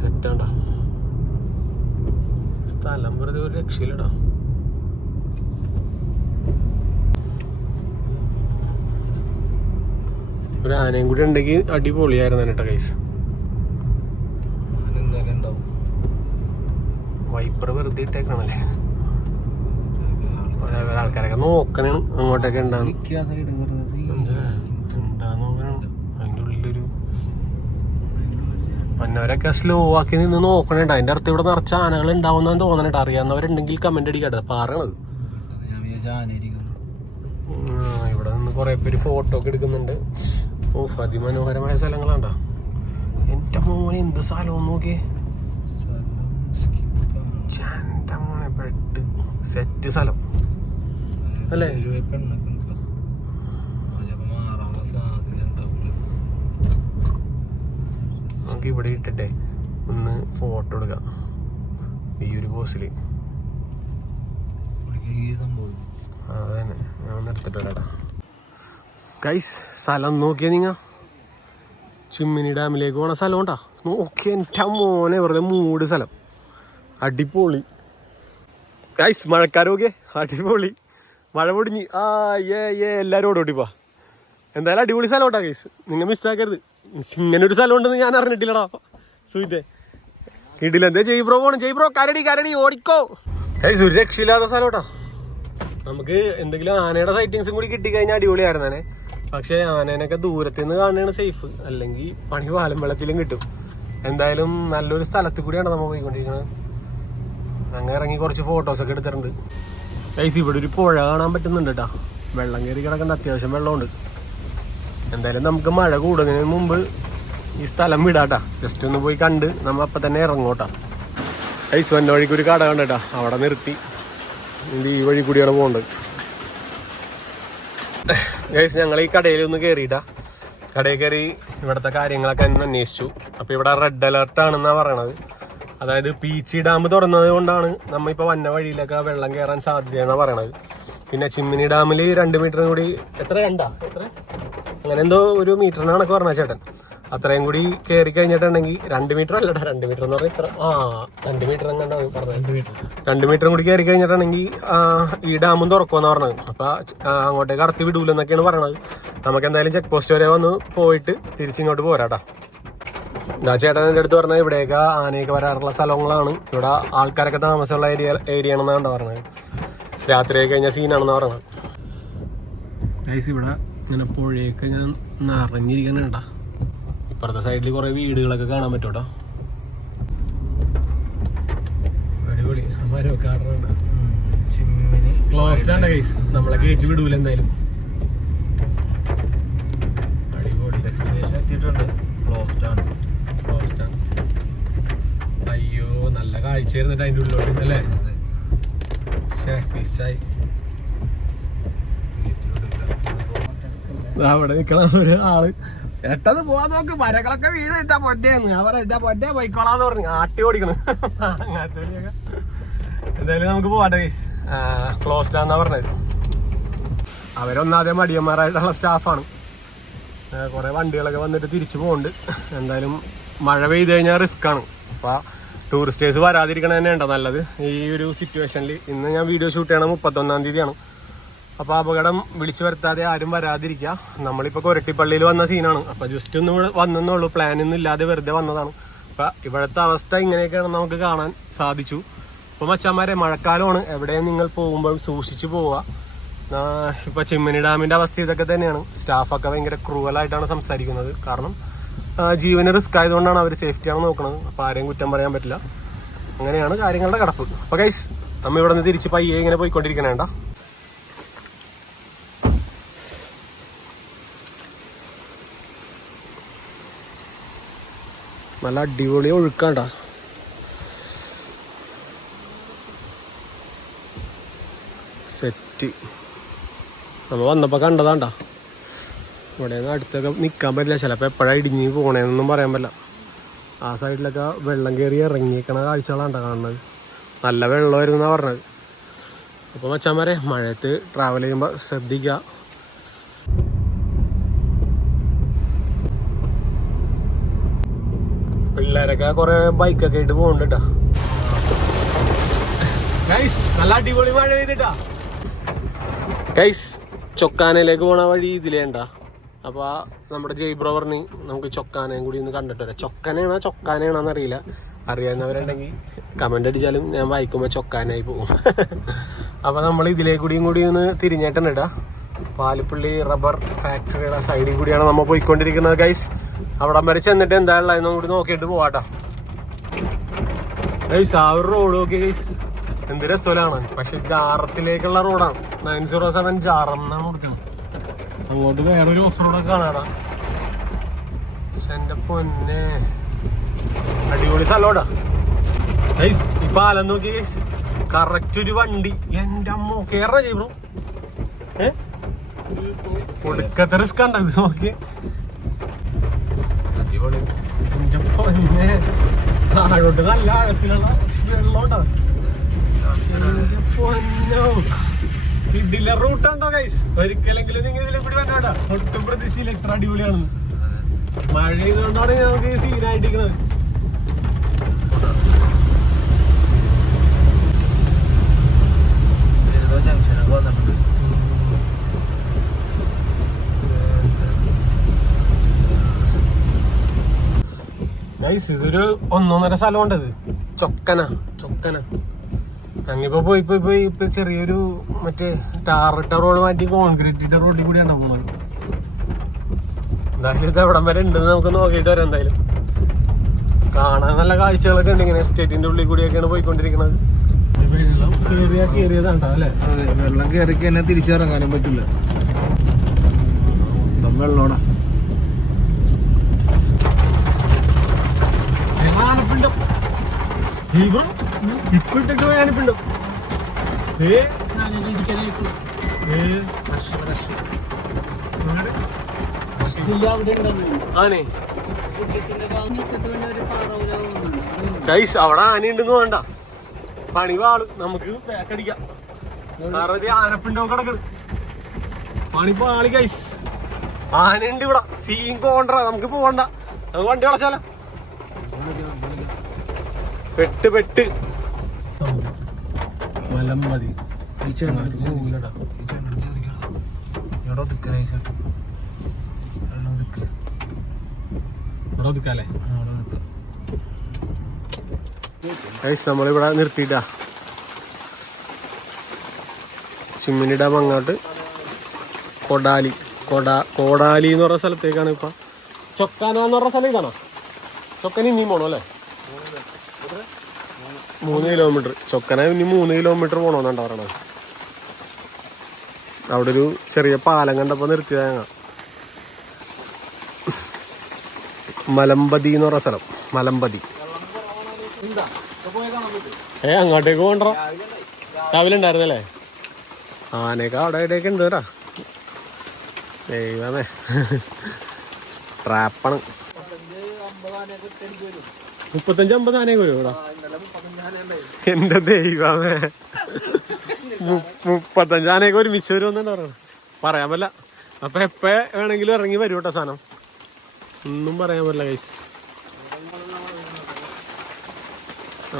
സെറ്റാണ്ടോ സ്ഥലം, വെറുതെ ഒരു രക്ഷയില്ലടാ. ഒരു ആനയും കൂടി ഉണ്ടെങ്കിൽ അടിപൊളിയായിരുന്നു കേട്ടോ ഗൈസ്. വൈപ്പർ വെറുതെ ഇട്ടേക്കണല്ലേ. ആൾക്കാരൊക്കെ നോക്കണേണ് അങ്ങോട്ടൊക്കെ ഉണ്ടാവും. അതിന്റെ ഉള്ളിലൊരു മന്നവരൊക്കെ സ്ലോ ആക്കി നിന്ന് നോക്കണേണ്ട. അതിന്റെ അടുത്ത് ഇവിടെ നിറച്ച ആനകൾ ഉണ്ടാവുന്ന തോന്നണേട്ടാ. അറിയാവുന്നവരുണ്ടെങ്കിൽ കമന്റ് അടിക്കട്ടെ പറയണത്. ഇവിടെ നിന്ന് കുറെ പേര് ഫോട്ടോ ഒക്കെ എടുക്കുന്നുണ്ട്. ഓ, അതിമനോഹരമായ സ്ഥലങ്ങളാണ്ടാ. എന്റെ മോനെ എന്ത് സ്ഥലം നോക്കിയേ. എന്റെ മോനെ പെട്ട് സെറ്റ് സ്ഥലം അല്ലേ? നമുക്ക് ഇവിടെ ഇട്ടിട്ടെ ഒന്ന് ഫോട്ടോ എടുക്കാം ഈ ഒരു പോസില്. അതന്നെ ഞാൻ ഒന്ന് എടുത്തിട്ട് വരാടാ ഗൈസ്. സ്ഥലം നോക്കിയാ നിങ്ങ, ചിമ്മിനി ഡാമിലേക്ക് പോണ സ്ഥലം ഉണ്ടാ. നോക്കിയ എൻ്റെ മോനെ വെറുതെ മൂട് സ്ഥലം. അടിപൊളി ഗൈസ്. മഴക്കാരൊക്കെ അടിപൊളി. മഴ പൊടിഞ്ഞ് എല്ലാവരും ഓടിപ്പോവാ. എന്തായാലും അടിപൊളി സ്ഥലം ഉണ്ടാ ഗൈസ്. നിങ്ങൾ മിസ്സാക്കരുത്. ഇങ്ങനെ ഒരു സ്ഥലം ഉണ്ടെന്ന് ഞാൻ അറിഞ്ഞിട്ടില്ലടാ സുഹിതേ. കിട്ടില്ല. എന്താ ജയ്ബ്രോ പോണം? ജയ്ബ്രോ കരടി ഓടിക്കോ ഗൈസ്. ഒരു രക്ഷയില്ലാത്ത സ്ഥലം കേട്ടോ. നമുക്ക് എന്തെങ്കിലും ആനയുടെ സൈറ്റിങ്സും കൂടി കിട്ടിക്കഴിഞ്ഞാൽ അടിപൊളിയായിരുന്നേ. പക്ഷെ ആനേനൊക്കെ ദൂരത്തു നിന്ന് കാണുന്നതാണ് സേഫ്, അല്ലെങ്കിൽ പണി പാലം വെള്ളത്തിലും കിട്ടും. എന്തായാലും നല്ലൊരു സ്ഥലത്ത് കൂടിയാണ് നമ്മൾ പോയിക്കൊണ്ടിരിക്കുന്നത്. അങ്ങ് ഇറങ്ങി കുറച്ച് ഫോട്ടോസൊക്കെ എടുത്തിട്ടുണ്ട് ഗൈസ്. ഇവിടെ ഒരു പുഴ കാണാൻ പറ്റുന്നുണ്ട് കേട്ടോ. വെള്ളം കയറി കിടക്കേണ്ട അത്യാവശ്യം വെള്ളമുണ്ട്. എന്തായാലും നമുക്ക് മഴ കൂടുന്നതിന് മുമ്പ് ഈ സ്ഥലം വിടാട്ടാ. ജസ്റ്റ് ഒന്ന് പോയി കണ്ട് നമ്മൾ അപ്പം തന്നെ ഇറങ്ങോട്ടാ ഗൈസ്. വന്ന വഴിക്ക് ഒരു കട കണ്ടേട്ടാ, അവിടെ നിർത്തി. ഈ വഴി കൂടിയാണ് പോകേണ്ടത് ഗൈസ്. ഞങ്ങൾ ഈ കടയിൽ ഒന്ന് കയറിയിട്ടാ. കടയിൽ കയറി ഇവിടുത്തെ കാര്യങ്ങളൊക്കെ അന്വേഷിച്ചു. അപ്പോൾ ഇവിടെ റെഡ് അലർട്ട് ആണെന്നാണ് പറയണത്. അതായത് പീച്ചി ഡാം തുറന്നത് കൊണ്ടാണ് നമ്മളിപ്പോൾ വന്ന വഴിയിലൊക്കെ വെള്ളം കയറാൻ സാധ്യതയെന്നാണ് പറയണത്. പിന്നെ ചിമ്മിനി ഡാമിൽ 2 മീറ്ററും കൂടി എത്ര അങ്ങനെ എന്തോ ഒരു മീറ്ററിനാണ് പറഞ്ഞ ചേട്ടൻ. അത്രയും കൂടി കയറി കഴിഞ്ഞിട്ടുണ്ടെങ്കിൽ 2 മീറ്റർ അല്ലടാ, 2 മീറ്റർ എന്ന് പറഞ്ഞാൽ ഇത്ര 2 മീറ്റർ എങ്ങനെയാണ് പറഞ്ഞത്. 2 മീറ്ററും കൂടി കയറി കഴിഞ്ഞിട്ടുണ്ടെങ്കിൽ ഈ ഡാമും തുറക്കുമെന്ന് പറഞ്ഞത്. അപ്പൊ അങ്ങോട്ടേക്ക് കടത്തി വിടൂലെന്നൊക്കെയാണ് പറയണത്. നമുക്ക് എന്തായാലും ചെക്ക് പോസ്റ്റ് വരെ വന്ന് പോയിട്ട് തിരിച്ചിങ്ങോട്ട് പോരാട്ടാ. ചേട്ടൻ എൻ്റെ അടുത്ത് പറഞ്ഞത് ഇവിടെയൊക്കെ ആനയൊക്കെ വരാറുള്ള സ്ഥലങ്ങളാണ്, ഇവിടെ ആൾക്കാരൊക്കെ താമസമുള്ള ഏരിയ ആണെന്നാണ് പറഞ്ഞത്. രാത്രി കഴിഞ്ഞ സീനാണെന്ന് പറയണത്. ഇവിടെ ഇങ്ങനെ പുഴയൊക്കെ ഇങ്ങനെ നിറഞ്ഞിരിക്കണേട്ടാ. ഇപ്പുറത്തെ സൈഡിൽ കുറെ വീടുകളൊക്കെ കാണാൻ പറ്റും കേട്ടോ. അടിപൊളി മരമൊക്കെ കാണുന്നുണ്ട്. ചിമ്മിനി ക്ലോസ്ഡ് ആണ് ഗൈസ്, നമ്മളെ കയറ്റി വിടൂല എന്തായാലും. അടിപൊളി ഡെസ്റ്റിനേഷൻ എത്തിയിട്ടുണ്ട്. ക്ലോസ്ഡ് ആണ്. അയ്യോ നല്ല കാഴ്ച ആയിരുന്നിട്ട് അതിൻ്റെ ഉള്ളിലോട്ട് അല്ലേ. അവിടെ നിൽക്കണ ഒരു ആള് എട്ടത് പോവാൻ നോക്ക്, മരങ്ങളൊക്കെ വീട് ഇട്ടാ പൊറ്റേന്ന്. ഞാൻ പറയാം ഇട്ടാ പൊറ്റേ പോയിക്കോളാന്ന് പറഞ്ഞു ആട്ടി ഓടിക്കണം. അങ്ങനത്തെ എന്തായാലും നമുക്ക് പോവാട്ടെ ഗൈസ്. ക്ലോസ്ഡ് ആണെന്നാ പറഞ്ഞത്. അവരൊന്നാതെ മടിയന്മാരായിട്ടുള്ള സ്റ്റാഫാണ്. കുറെ വണ്ടികളൊക്കെ വന്നിട്ട് തിരിച്ചു പോകുന്നുണ്ട്. എന്തായാലും മഴ പെയ്ത് കഴിഞ്ഞാൽ റിസ്ക് ആണ്. അപ്പൊ ടൂറിസ്റ്റേഴ്സ് വരാതിരിക്കണ തന്നെ ഉണ്ടോ നല്ലത് ഈ ഒരു സിറ്റുവേഷനിൽ. ഇന്ന് ഞാൻ വീഡിയോ ഷൂട്ട് ചെയ്യണം 31-ാം തീയതിയാണ്. അപ്പോൾ അപകടം വിളിച്ചു വരുത്താതെ ആരും വരാതിരിക്കുക. നമ്മളിപ്പോൾ കൊരട്ടിപ്പള്ളിയിൽ വന്ന സീനാണ്. അപ്പോൾ ജസ്റ്റ് ഒന്ന് വന്നെന്നുള്ളൂ, പ്ലാനൊന്നും ഇല്ലാതെ വെറുതെ വന്നതാണ്. അപ്പം ഇവിടുത്തെ അവസ്ഥ ഇങ്ങനെയൊക്കെയാണ് നമുക്ക് കാണാൻ സാധിച്ചു. അപ്പോൾ മച്ചാന്മാരെ, മഴക്കാലമാണ്, എവിടെയും നിങ്ങൾ പോകുമ്പോൾ സൂക്ഷിച്ചു പോവുക. ഇപ്പോൾ ചിമ്മിനി ഡാമിൻ്റെ അവസ്ഥ ഇതൊക്കെ തന്നെയാണ്. സ്റ്റാഫൊക്കെ ഭയങ്കര ക്രൂവലായിട്ടാണ് സംസാരിക്കുന്നത്. കാരണം ജീവന് റിസ്ക് ആയതുകൊണ്ടാണ് അവർ സേഫ്റ്റിയാണ് നോക്കുന്നത്. അപ്പോൾ ആരെയും കുറ്റം പറയാൻ പറ്റില്ല. അങ്ങനെയാണ് കാര്യങ്ങളുടെ കിടപ്പ്. അപ്പോൾ ഗൈസ്, നമ്മൾ ഇവിടെ നിന്ന് തിരിച്ച് പയ്യെ ഇങ്ങനെ പോയിക്കൊണ്ടിരിക്കണേണ്ട. നല്ല അടിപൊളി ഒഴുക്കാണ്ട. സെറ്റ് നമ്മൾ വന്നപ്പോൾ കണ്ടതാണ്ടാ. ഇവിടെ നിന്ന് അടുത്തൊക്കെ നിൽക്കാൻ പറ്റില്ല, ചിലപ്പോൾ എപ്പോഴാണ് ഇടിഞ്ഞ് പോകണേന്നൊന്നും പറയാൻ പറ്റില്ല. ആ സൈഡിലൊക്കെ വെള്ളം കയറി ഇറങ്ങിയേക്കണ കാഴ്ചകളാണ് കാണുന്നത്. നല്ല വെള്ളമായിരുന്നു എന്നാണ് പറഞ്ഞത്. അപ്പോൾ മച്ചാന്മാരെ, മഴയത്ത് ട്രാവൽ ചെയ്യുമ്പോൾ ശ്രദ്ധിക്കുക. പിള്ളേരൊക്കെ കുറെ ബൈക്കൊക്കെ ആയിട്ട് പോകുന്നുണ്ട്. നല്ല അടിപൊളി മഴ പെയ്തിട്ടാ ഗൈസ്. ചൊക്കാനയിലേക്ക് പോണ വഴി ഇതിലേണ്ട. അപ്പൊ നമ്മുടെ ജയ്ബ്രോ പറഞ്ഞ് നമുക്ക് ചൊക്കാനയും കൂടി ഒന്ന് കണ്ടിട്ട് വരാം. ചൊക്കാനയാണോന്ന് അറിയില്ല. അറിയാവുന്നവരുണ്ടെങ്കിൽ കമന്റ് അടിച്ചാലും ഞാൻ വായിക്കുമ്പോൾ ചൊക്കാനായി പോകും. അപ്പൊ നമ്മൾ ഇതിലേക്ക് കൂടി ഒന്ന് തിരിഞ്ഞിട്ടുണ്ട് ഇടാ. പാലപ്പള്ളി റബ്ബർ ഫാക്ടറിയുടെ സൈഡിൽ കൂടിയാണ് നമ്മൾ പോയിക്കൊണ്ടിരിക്കുന്നത് ഗൈസ്. അവിടം വരെ ചെന്നിട്ട് എന്തായാലും അതിനും കൂടി നോക്കിയിട്ട് പോവാട്ടോ ഗൈസ്. ആ ഒരു റോഡ് നോക്കി ഗൈസ്, എന്ത് രസമാണ്. പക്ഷെ ജാറത്തിലേക്കുള്ള റോഡാണ്. 907 ജാറം എന്നാണ് കൊടുക്കുന്നത്. അങ്ങോട്ട് വേറൊരു ഓഫ് റോഡൊക്കെ കാണാടാ. പക്ഷെ എന്റെ പൊന്നെ, അടിപൊളി സ്ഥലോടാ ഗൈസ്. ഈ പാലം നോക്കി ഗൈസ്, കറക്റ്റ് ഒരു വണ്ടി. എന്റെ അമ്മോ, കേറ ചെയ്യണോ കൊടുക്കത്തെ റിസ്ക് ഉണ്ടത് നോക്കി. എന്റെ പൊന്നെ, താഴോട്ട് നല്ല ആഴത്തിലുള്ള വെള്ളം ഉണ്ടാവും. കിഡിലെ റൂട്ടുണ്ടോ ഗൈസ്? ഒരിക്കലെങ്കിലും നിങ്ങൾ ഇതിലെ കൂടി വന്നോട്ടാ. ഒട്ടും പ്രതീക്ഷയില്ല ഇത്ര അടിപൊളിയാണെന്ന്. മഴ ചെയ്തുകൊണ്ടാണ് നമുക്ക് ഈ സീനായിട്ടിരിക്കുന്നത്. ഗൈസ്, ഇതൊരു 1.5 സ്ഥലമുണ്ടത്. ചൊക്കന അങ്ങിപ്പോ പോയി ഇപ്പൊ ചെറിയൊരു മറ്റേ ടാറിട്ട റോഡ് മാറ്റി കോൺക്രീറ്റ് ഇട്ട റോഡിൽ കൂടിയാണ് പോകുന്നത്. എന്തായാലും ഇത് എവിടം വരെ ഉണ്ടെന്ന് നമുക്ക് നോക്കിയിട്ട് വരാം. എന്തായാലും കാണാൻ നല്ല കാഴ്ചകളൊക്കെ ഉണ്ട്. ഇങ്ങനെ എസ്റ്റേറ്റിന്റെ ഉള്ളിൽ കൂടിയൊക്കെയാണ് പോയിക്കൊണ്ടിരിക്കുന്നത്. വെള്ളം കയറിയതാണ്ടോ അല്ലെ? വെള്ളം കയറി കഴിഞ്ഞാൽ തിരിച്ചിറങ്ങാനും പറ്റില്ല. മൊത്തം വെള്ളോടാ. ആനപ്പിണ്ടം ഇപ്പൊ ഇട്ടിട്ട് പോയി ആനപ്പിണ്ടം. ആനേ ഗൈസ് അവിടെ ആനയുണ്ടെന്ന് വേണ്ട, പണി പാള്. നമുക്ക് ബാക്കടിക്കാം. ആനപ്പിണ്ടോ കിടക്കണ്, പണി പാളി ഗൈസ്. ആനയുണ്ട് ഇവിടെ, സീൻ പോകണ്ട, നമുക്ക് പോകണ്ട, നമുക്ക് വണ്ടി വളച്ചാലോ. പെട്ട് മലമ്പതി നമ്മളിവിടെ നിർത്തിയിട്ടാ. ചിമ്മിനി ഡാം അങ്ങോട്ട് കോടാലി എന്ന് പറഞ്ഞ സ്ഥലത്തേക്കാണ് ഇപ്പൊ. ചൊക്കാന എന്ന് പറഞ്ഞ സ്ഥലം ഇതാണോ? ചൊക്കന ഇനിയും പോണോ അല്ലേ? 3 കിലോമീറ്റർ. ചൊക്കന ഇനി 3 കിലോമീറ്റർ പോണോന്നാണ് പറയണത്. അവിടെ ഒരു ചെറിയ പാലം കണ്ടപ്പോ നിർത്തിയതാ ഞങ്ങൾ. മലമ്പതി എന്ന് പറഞ്ഞ സ്ഥലം, മലമ്പതി. അങ്ങോട്ടേക്ക് പോകണ്ടോ? രാവിലെ ഉണ്ടായിരുന്നല്ലേ? ആനയൊക്കെ അവിടെ ഇവിടെയൊക്കെ ഉണ്ട് കേട്ടാ. ദൈവമേ, ട്രാപ്പാണ്. 35-50 ആനയൊക്കെ വരും ഇവിടെ. എന്റെ ദൈവമേ, 35 ആനയൊക്കെ ഒരുമിച്ച് വരുമെന്നാണ് പറയണത്. പറയാൻ പറ്റില്ല. അപ്പൊ എപ്പ വേണമെങ്കിലും ഇറങ്ങി വരും കേട്ടോ സാധനം. ഒന്നും പറയാൻ പറ്റില്ല ഗൈസ്.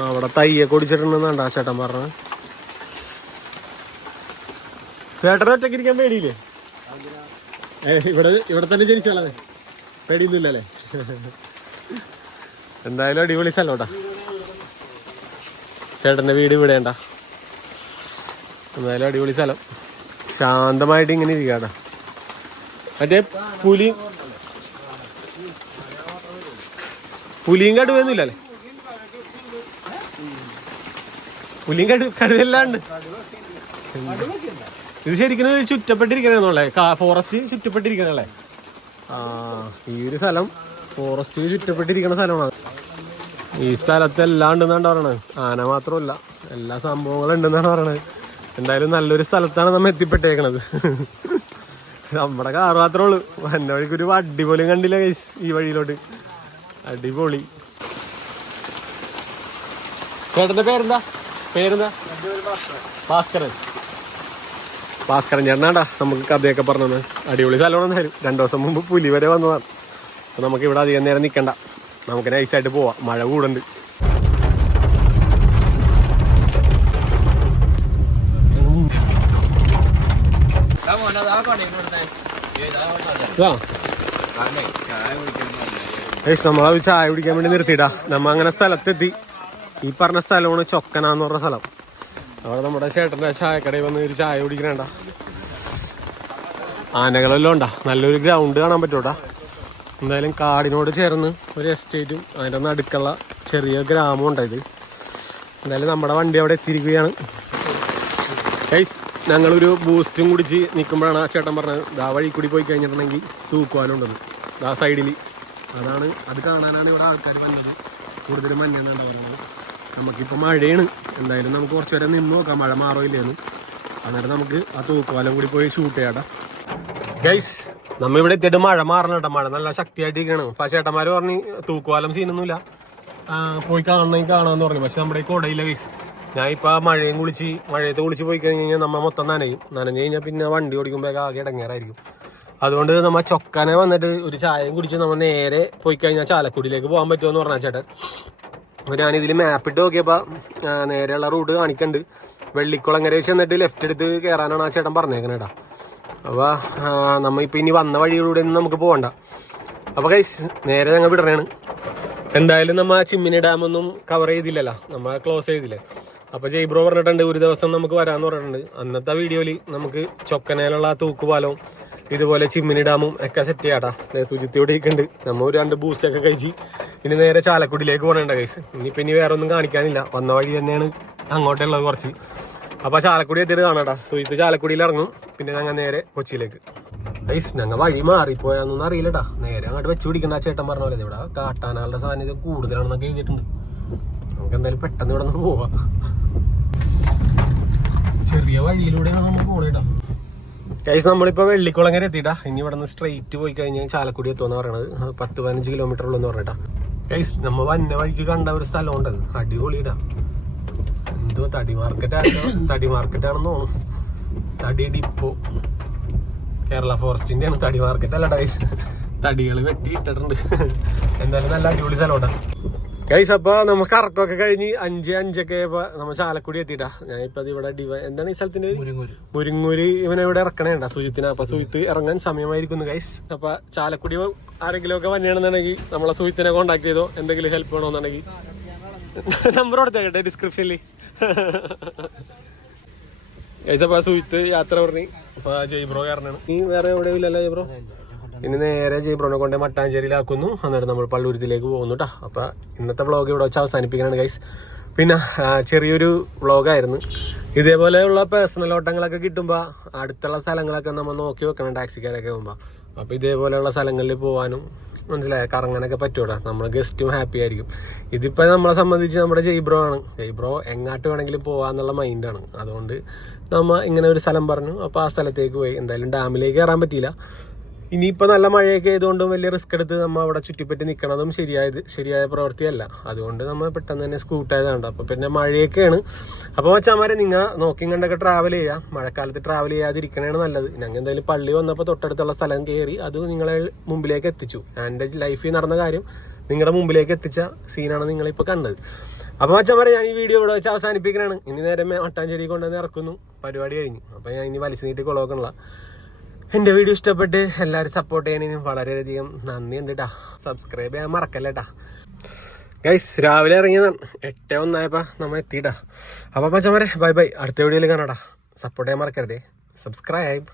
അവിടെ തയ്യൊക്കെ ഒടിച്ചിട്ടുണ്ടെന്നാണ്ടാ ചേട്ടൻ പറഞ്ഞത്. ചേട്ടൻ ഒറ്റയ്ക്ക് ഇരിക്കാൻ പേടിയില്ലേ? ഇവിടെ തന്നെ ജനിച്ചോളെ, പേടിയൊന്നുമില്ലല്ലേ? എന്തായാലും അടിപൊളി സ്ഥലം കേട്ടാ. ചേട്ടന്റെ വീട് ഇവിടെയുണ്ടാ. എന്തായാലും അടിപൊളി സ്ഥലം, ശാന്തമായിട്ട് ഇങ്ങനെ ഇരിക്കാട്ടാ. മറ്റേ പുലിയും കടുവയൊന്നും ഇല്ലല്ലേ? പുലിയും കടുവെല്ലാണ്ട്. ഇത് ശരിക്കും ചുറ്റപ്പെട്ടിരിക്കണേ, ഫോറസ്റ്റ് ചുറ്റപ്പെട്ടിരിക്കണല്ലേ? ഈ ഒരു സ്ഥലം ഫോറസ്റ്റ് ചുറ്റപ്പെട്ടിരിക്കണ സ്ഥലമാണ്. ഈ സ്ഥലത്ത് എല്ലാം ഉണ്ടെന്നാണ് പറയണത്. ആന മാത്രമല്ല, എല്ലാ സംഭവങ്ങളും ഉണ്ടെന്നാണ് പറയണത്. എന്തായാലും നല്ലൊരു സ്ഥലത്താണ് നമ്മൾ എത്തിപ്പെട്ടേക്കണത്. നമ്മുടെ കാർ മാത്രമേ ഉള്ളൂ. എന്റെ വഴിക്കൊരു അടിപൊളി കണ്ടില്ല ഗൈസ്. ഈ വഴിയിലോട്ട് അടിപൊളി. ചേട്ടന്റെ പേരെന്താ? ഭാസ്കരൻ ചേട്ടനാടാ നമുക്ക് കഥയൊക്കെ പറഞ്ഞത്. അടിപൊളി സ്ഥലമാണെന്ന് തരും. 2 ദിവസം മുമ്പ് പുലി വരെ വന്നതാണ്. അപ്പൊ നമുക്ക് ഇവിടെ അധികം നേരം നിൽക്കണ്ട, നമുക്ക് നൈസായിട്ട് പോവാം. മഴ കൂടുണ്ട്. നമ്മളത് ചായ കുടിക്കാൻ വേണ്ടി നിർത്തിയിട്ടാ. നമ്മ അങ്ങനെ സ്ഥലത്തെത്തി. ഈ പറഞ്ഞ സ്ഥലമാണ് ചൊക്കന എന്ന് പറഞ്ഞ സ്ഥലം. അവിടെ നമ്മുടെ ചേട്ടൻ്റെ ചായക്കടയിൽ വന്ന് ഒരു ചായ കുടിക്കണേണ്ട. ആനകളെല്ലാം ഉണ്ടാ. നല്ലൊരു ഗ്രൗണ്ട് കാണാൻ പറ്റൂട്ടാ. എന്തായാലും കാടിനോട് ചേർന്ന് ഒരു എസ്റ്റേറ്റും അതിൻ്റെ നടുക്കുള്ള ചെറിയ ഗ്രാമം ഉണ്ടായത്. എന്തായാലും നമ്മുടെ വണ്ടി അവിടെ എത്തിയിരിക്കുകയാണ് ഗൈസ്. ഞങ്ങളൊരു ബൂസ്റ്റും കുടിച്ച് നിൽക്കുമ്പോഴാണ് ആ ചേട്ടൻ പറഞ്ഞത്, ദാ വഴി കൂടി പോയി കഴിഞ്ഞിട്ടുണ്ടെങ്കിൽ തൂക്കുവാലുണ്ടെന്ന്. ദാ സൈഡിൽ അത് കാണാനാണ് ഇവിടെ ആൾക്കാർ വന്നത്. കൂടുതലും മഞ്ഞാണ് പറയുന്നത്. നമുക്കിപ്പോൾ മഴയാണ്. എന്തായാലും നമുക്ക് കുറച്ച് നേരം നിന്ന് നോക്കാം മഴ മാറോ ഇല്ലേന്ന്. അന്നേരം നമുക്ക് ആ തൂക്കുവാലം കൂടി പോയി ഷൂട്ട് ചെയ്യാം ഗൈസ്. നമ്മ ഇവിടെ എത്തിയിട്ട് മഴ മാറണം കേട്ടോ. മഴ നല്ല ശക്തിയായിട്ടിരിക്കുകയാണ്. അപ്പോൾ ആ ചേട്ടന്മാർ പറഞ്ഞ് തൂക്കുവാലം സീനൊന്നുമില്ല, പോയി കാണണമെങ്കിൽ കാണാമെന്ന് പറഞ്ഞു. പക്ഷെ നമ്മുടെ ഈ കുടയില്ല ഗൈസ്. ഞാൻ ഇപ്പോൾ ആ മഴയത്ത് കുളിച്ച് പോയി കഴിഞ്ഞ് കഴിഞ്ഞാൽ നമ്മൾ മൊത്തം നനഞ്ഞു കഴിഞ്ഞാൽ പിന്നെ വണ്ടി ഓടിക്കുമ്പോഴൊക്കെ ആകെ ഇടങ്ങേറായിരിക്കും. അതുകൊണ്ട് നമ്മൾ ചൊക്കനെ വന്നിട്ട് ഒരു ചായയും കുടിച്ച് നമ്മൾ നേരെ പോയി കഴിഞ്ഞാൽ ചാലക്കുടിയിലേക്ക് പോകാൻ പറ്റുമെന്ന് പറഞ്ഞാൽ ചേട്ടൻ. അപ്പോൾ ഞാനിതിൽ മാപ്പിട്ട് നോക്കിയപ്പോൾ നേരെയുള്ള റൂട്ട് കാണിക്കുന്നുണ്ട്. വെള്ളിക്കുളങ്ങര ചെന്നിട്ട് ലെഫ്റ്റ് എടുത്ത് കയറാനാണ് ആ ചേട്ടൻ പറഞ്ഞേക്കണേടാ. അപ്പോൾ നമ്മൾ ഇപ്പോൾ ഇനി വന്ന വഴിയിലൂടെ ഒന്നും നമുക്ക് പോകണ്ട. അപ്പോൾ ഗൈസ് നേരെ ഞങ്ങൾ വിടണേണ്. എന്തായാലും നമ്മൾ ചിമ്മിനി ഡാമൊന്നും കവർ ചെയ്തില്ലല്ലോ, നമ്മൾ ക്ലോസ് ചെയ്തില്ലേ. അപ്പോൾ ജയ്ബ്രോ പറഞ്ഞിട്ടുണ്ട് ഒരു ദിവസം നമുക്ക് വരാമെന്ന് പറഞ്ഞിട്ടുണ്ട്. അന്നത്തെ വീഡിയോയിൽ നമുക്ക് ചൊക്കനയിലുള്ള തൂക്കുപാലവും ഇതുപോലെ ചിമ്മിനി ഡാമും ഒക്കെ സെറ്റ് ചെയ്യാട്ടാ. സുജിത്തിയോടെ ഉണ്ട്. നമ്മൾ ഒരു 2 ബൂസ്റ്റൊക്കെ കഴിച്ച് ഇനി നേരെ ചാലക്കുടിയിലേക്ക് പോകണേണ്ട ഗൈസ്. ഇനി വേറെ ഒന്നും കാണിക്കാനില്ല, വന്ന വഴി തന്നെയാണ് അങ്ങോട്ടുള്ളത് കുറച്ച്. അപ്പോൾ ചാലക്കുടി എത്തിയിട്ട് കാണാട്ടാ. സുജിത്ത് ചാലക്കുടിയിൽ ഇറങ്ങും, പിന്നെ ഞങ്ങൾ നേരെ കൊച്ചിയിലേക്ക്. ഗൈസ് ഞങ്ങൾ വഴി മാറിപ്പോയാന്നൊന്നും അറിയില്ലട്ടാ. നേരെ അങ്ങോട്ട് വെച്ച് പിടിക്കണ്ട. ആ ചേട്ടൻ പറഞ്ഞ പോലെ ഇവിടെ കാട്ടാനാളുടെ സാന്നിധ്യം കൂടുതലാണെന്നൊക്കെ എഴുതിയിട്ടുണ്ട്. നമുക്ക് എന്തായാലും പെട്ടെന്ന് ഇവിടെ നിന്ന് പോവാം. ചെറിയ വഴിയിലൂടെയാണ് നമ്മൾ പോണേട്ടാ ഗൈസ്. നമ്മളിപ്പോൾ വെള്ളിക്കുളങ്ങര എത്തിയിട്ടാ. ഇനി ഇവിടെ നിന്ന് സ്ട്രെയിറ്റ് പോയി കഴിഞ്ഞാൽ ചാലക്കുടി എത്തുമെന്ന് പറയണത്. 10-15 കിലോമീറ്റർ ഉള്ളൂ എന്ന് പറഞ്ഞിട്ടാ. ഗൈസ് നമ്മ വന്ന വഴിക്ക് കണ്ട ഒരു സ്ഥലം ഉണ്ടത് അടിപൊളിയിടാ. എന്തോ തടി മാർക്കറ്റാണെന്ന് തോന്നുന്നു. തടി ഡിപ്പോ കേരള ഫോറസ്റ്റിന്റെ ആണ്. തടി മാർക്കറ്റ് അല്ല ഗൈസ്, തടികൾ വെട്ടി ഇട്ടിട്ടുണ്ട്. എന്തായാലും നല്ല അടിപൊളി സ്ഥലമുണ്ടാ ഗൈസ്. അപ്പൊ നമുക്ക് ഇറക്കമൊക്കെ കഴിഞ്ഞ് 5:05 നമ്മ ചാലക്കുടി എത്തിയിട്ടാ. ഞാൻ ഇപ്പൊ ഇവിടെ എന്താണ് ഈ സ്ഥലത്തിന്റെ മുരിങ്ങൂര് ഇവനെ ഇറക്കണേണ്ട സുജിത്തിനെ. അപ്പൊ സുജിത്ത് ഇറങ്ങാൻ സമയമായിരിക്കുന്നു ഗൈസ്. അപ്പൊ ചാലക്കുടി ആരെങ്കിലും ഒക്കെ വന്നെയാണെന്നുണ്ടെങ്കിൽ നമ്മളെ സുജിത്തിനെ കോണ്ടാക്ട് ചെയ്തോ. എന്തെങ്കിലും ഹെൽപ്പ് വേണമെന്നുണ്ടെങ്കിൽ നമ്പർ കൊടുത്തേക്കട്ടെ ഡിസ്ക്രിപ്ഷനിൽ ഗൈസ്. അപ്പൊ സുജിത്ത് യാത്ര പറഞ്ഞു. അപ്പൊ ജയ്ബ്രോ കാരണമാണ്. നീ വേറെ എവിടെയും ഇല്ലല്ലോ ജയ്ബ്രോ? ഇനി നേരെ ജയ്ബ്രോനെ കൊണ്ട് മട്ടാഞ്ചേരിയിലാക്കുന്നു. എന്നിട്ട് നമ്മൾ പള്ളൂരത്തിലേക്ക് പോകുന്നു കേട്ടോ. അപ്പൊ ഇന്നത്തെ വ്ളോഗ് ഇവിടെ വെച്ച് അവസാനിപ്പിക്കാനാണ് ഗൈസ്. പിന്നെ ചെറിയൊരു വ്ളോഗായിരുന്നു. ഇതേപോലെയുള്ള പേഴ്സണൽ ഓട്ടങ്ങളൊക്കെ കിട്ടുമ്പോൾ അടുത്തുള്ള സ്ഥലങ്ങളൊക്കെ നമ്മൾ നോക്കി വെക്കണം ടാക്സിക്കാരൊക്കെ പോകുമ്പോൾ. അപ്പോൾ ഇതേപോലെയുള്ള സ്ഥലങ്ങളിൽ പോകാനും മനസ്സിലായ കറങ്ങാനൊക്കെ പറ്റൂടാ. നമ്മുടെ ഗസ്റ്റും ഹാപ്പി ആയിരിക്കും. ഇതിപ്പോൾ നമ്മളെ സംബന്ധിച്ച് നമ്മുടെ ജയ്ബ്രോ ആണ്. ജയ്ബ്രോ എങ്ങാട്ട് വേണമെങ്കിലും പോകാന്നുള്ള മൈൻഡാണ്. അതുകൊണ്ട് നമ്മൾ ഇങ്ങനെ ഒരു സ്ഥലം പറഞ്ഞു. അപ്പോൾ ആ സ്ഥലത്തേക്ക് പോയി. എന്തായാലും ഡാമിലേക്ക് കയറാൻ പറ്റിയില്ല. ഇനിയിപ്പോൾ നല്ല മഴയൊക്കെ ആയതുകൊണ്ടും വലിയ റിസ്ക് എടുത്ത് നമ്മൾ അവിടെ ചുറ്റിപ്പറ്റി നിൽക്കണതും ശരിയായ പ്രവൃത്തിയല്ല. അതുകൊണ്ട് നമ്മൾ പെട്ടെന്ന് തന്നെ സ്കൂട്ടായതാണ്. അപ്പോൾ പിന്നെ മഴയൊക്കെയാണ്. അപ്പോൾ മച്ചാമാരെ നിങ്ങൾ നോക്കി കണ്ടൊക്കെ ട്രാവൽ ചെയ്യുക. മഴക്കാലത്ത് ട്രാവൽ ചെയ്യാതിരിക്കണതാണ് നല്ലത്. ഞങ്ങൾ എന്തായാലും പള്ളി വന്നപ്പോൾ തൊട്ടടുത്തുള്ള സ്ഥലം കയറി അത് നിങ്ങളെ മുമ്പിലേക്ക് എത്തിച്ചു. എൻ്റെ ലൈഫിൽ നടന്ന കാര്യം നിങ്ങളുടെ മുമ്പിലേക്ക് എത്തിച്ച സീനാണ് നിങ്ങളിപ്പോൾ കണ്ടത്. അപ്പോൾ മച്ചാമാരെ ഞാൻ ഈ വീഡിയോ ഇവിടെ വെച്ച് അവസാനിപ്പിക്കണതാണ്. ഇനി നേരെ മട്ടാഞ്ചേരി കൊണ്ടുവന്ന് ഇറക്കുന്നു. പരിപാടി കഴിഞ്ഞു. അപ്പോൾ ഞാൻ ഇനി വലിച്ചു നീട്ടി കൊളവാക്കണില്ല. എൻ്റെ വീഡിയോ ഇഷ്ടപ്പെട്ട് എല്ലാവരും സപ്പോർട്ട് ചെയ്യാനും വളരെയധികം നന്ദിയുണ്ട് കേട്ടോ. സബ്സ്ക്രൈബ് ചെയ്യാൻ മറക്കല്ലേ കേട്ടോ ഗൈസ്. രാവിലെ ഇറങ്ങിയതാണ് 8:01 നമ്മൾ എത്തിയിട്ടാ. അപ്പോൾ മച്ചാമാരെ ബൈ ബൈ. അടുത്ത വീഡിയോയിൽ കാണാടാ. സപ്പോർട്ട് ചെയ്യാൻ മറക്കരുതേ. സബ്സ്ക്രൈബ്.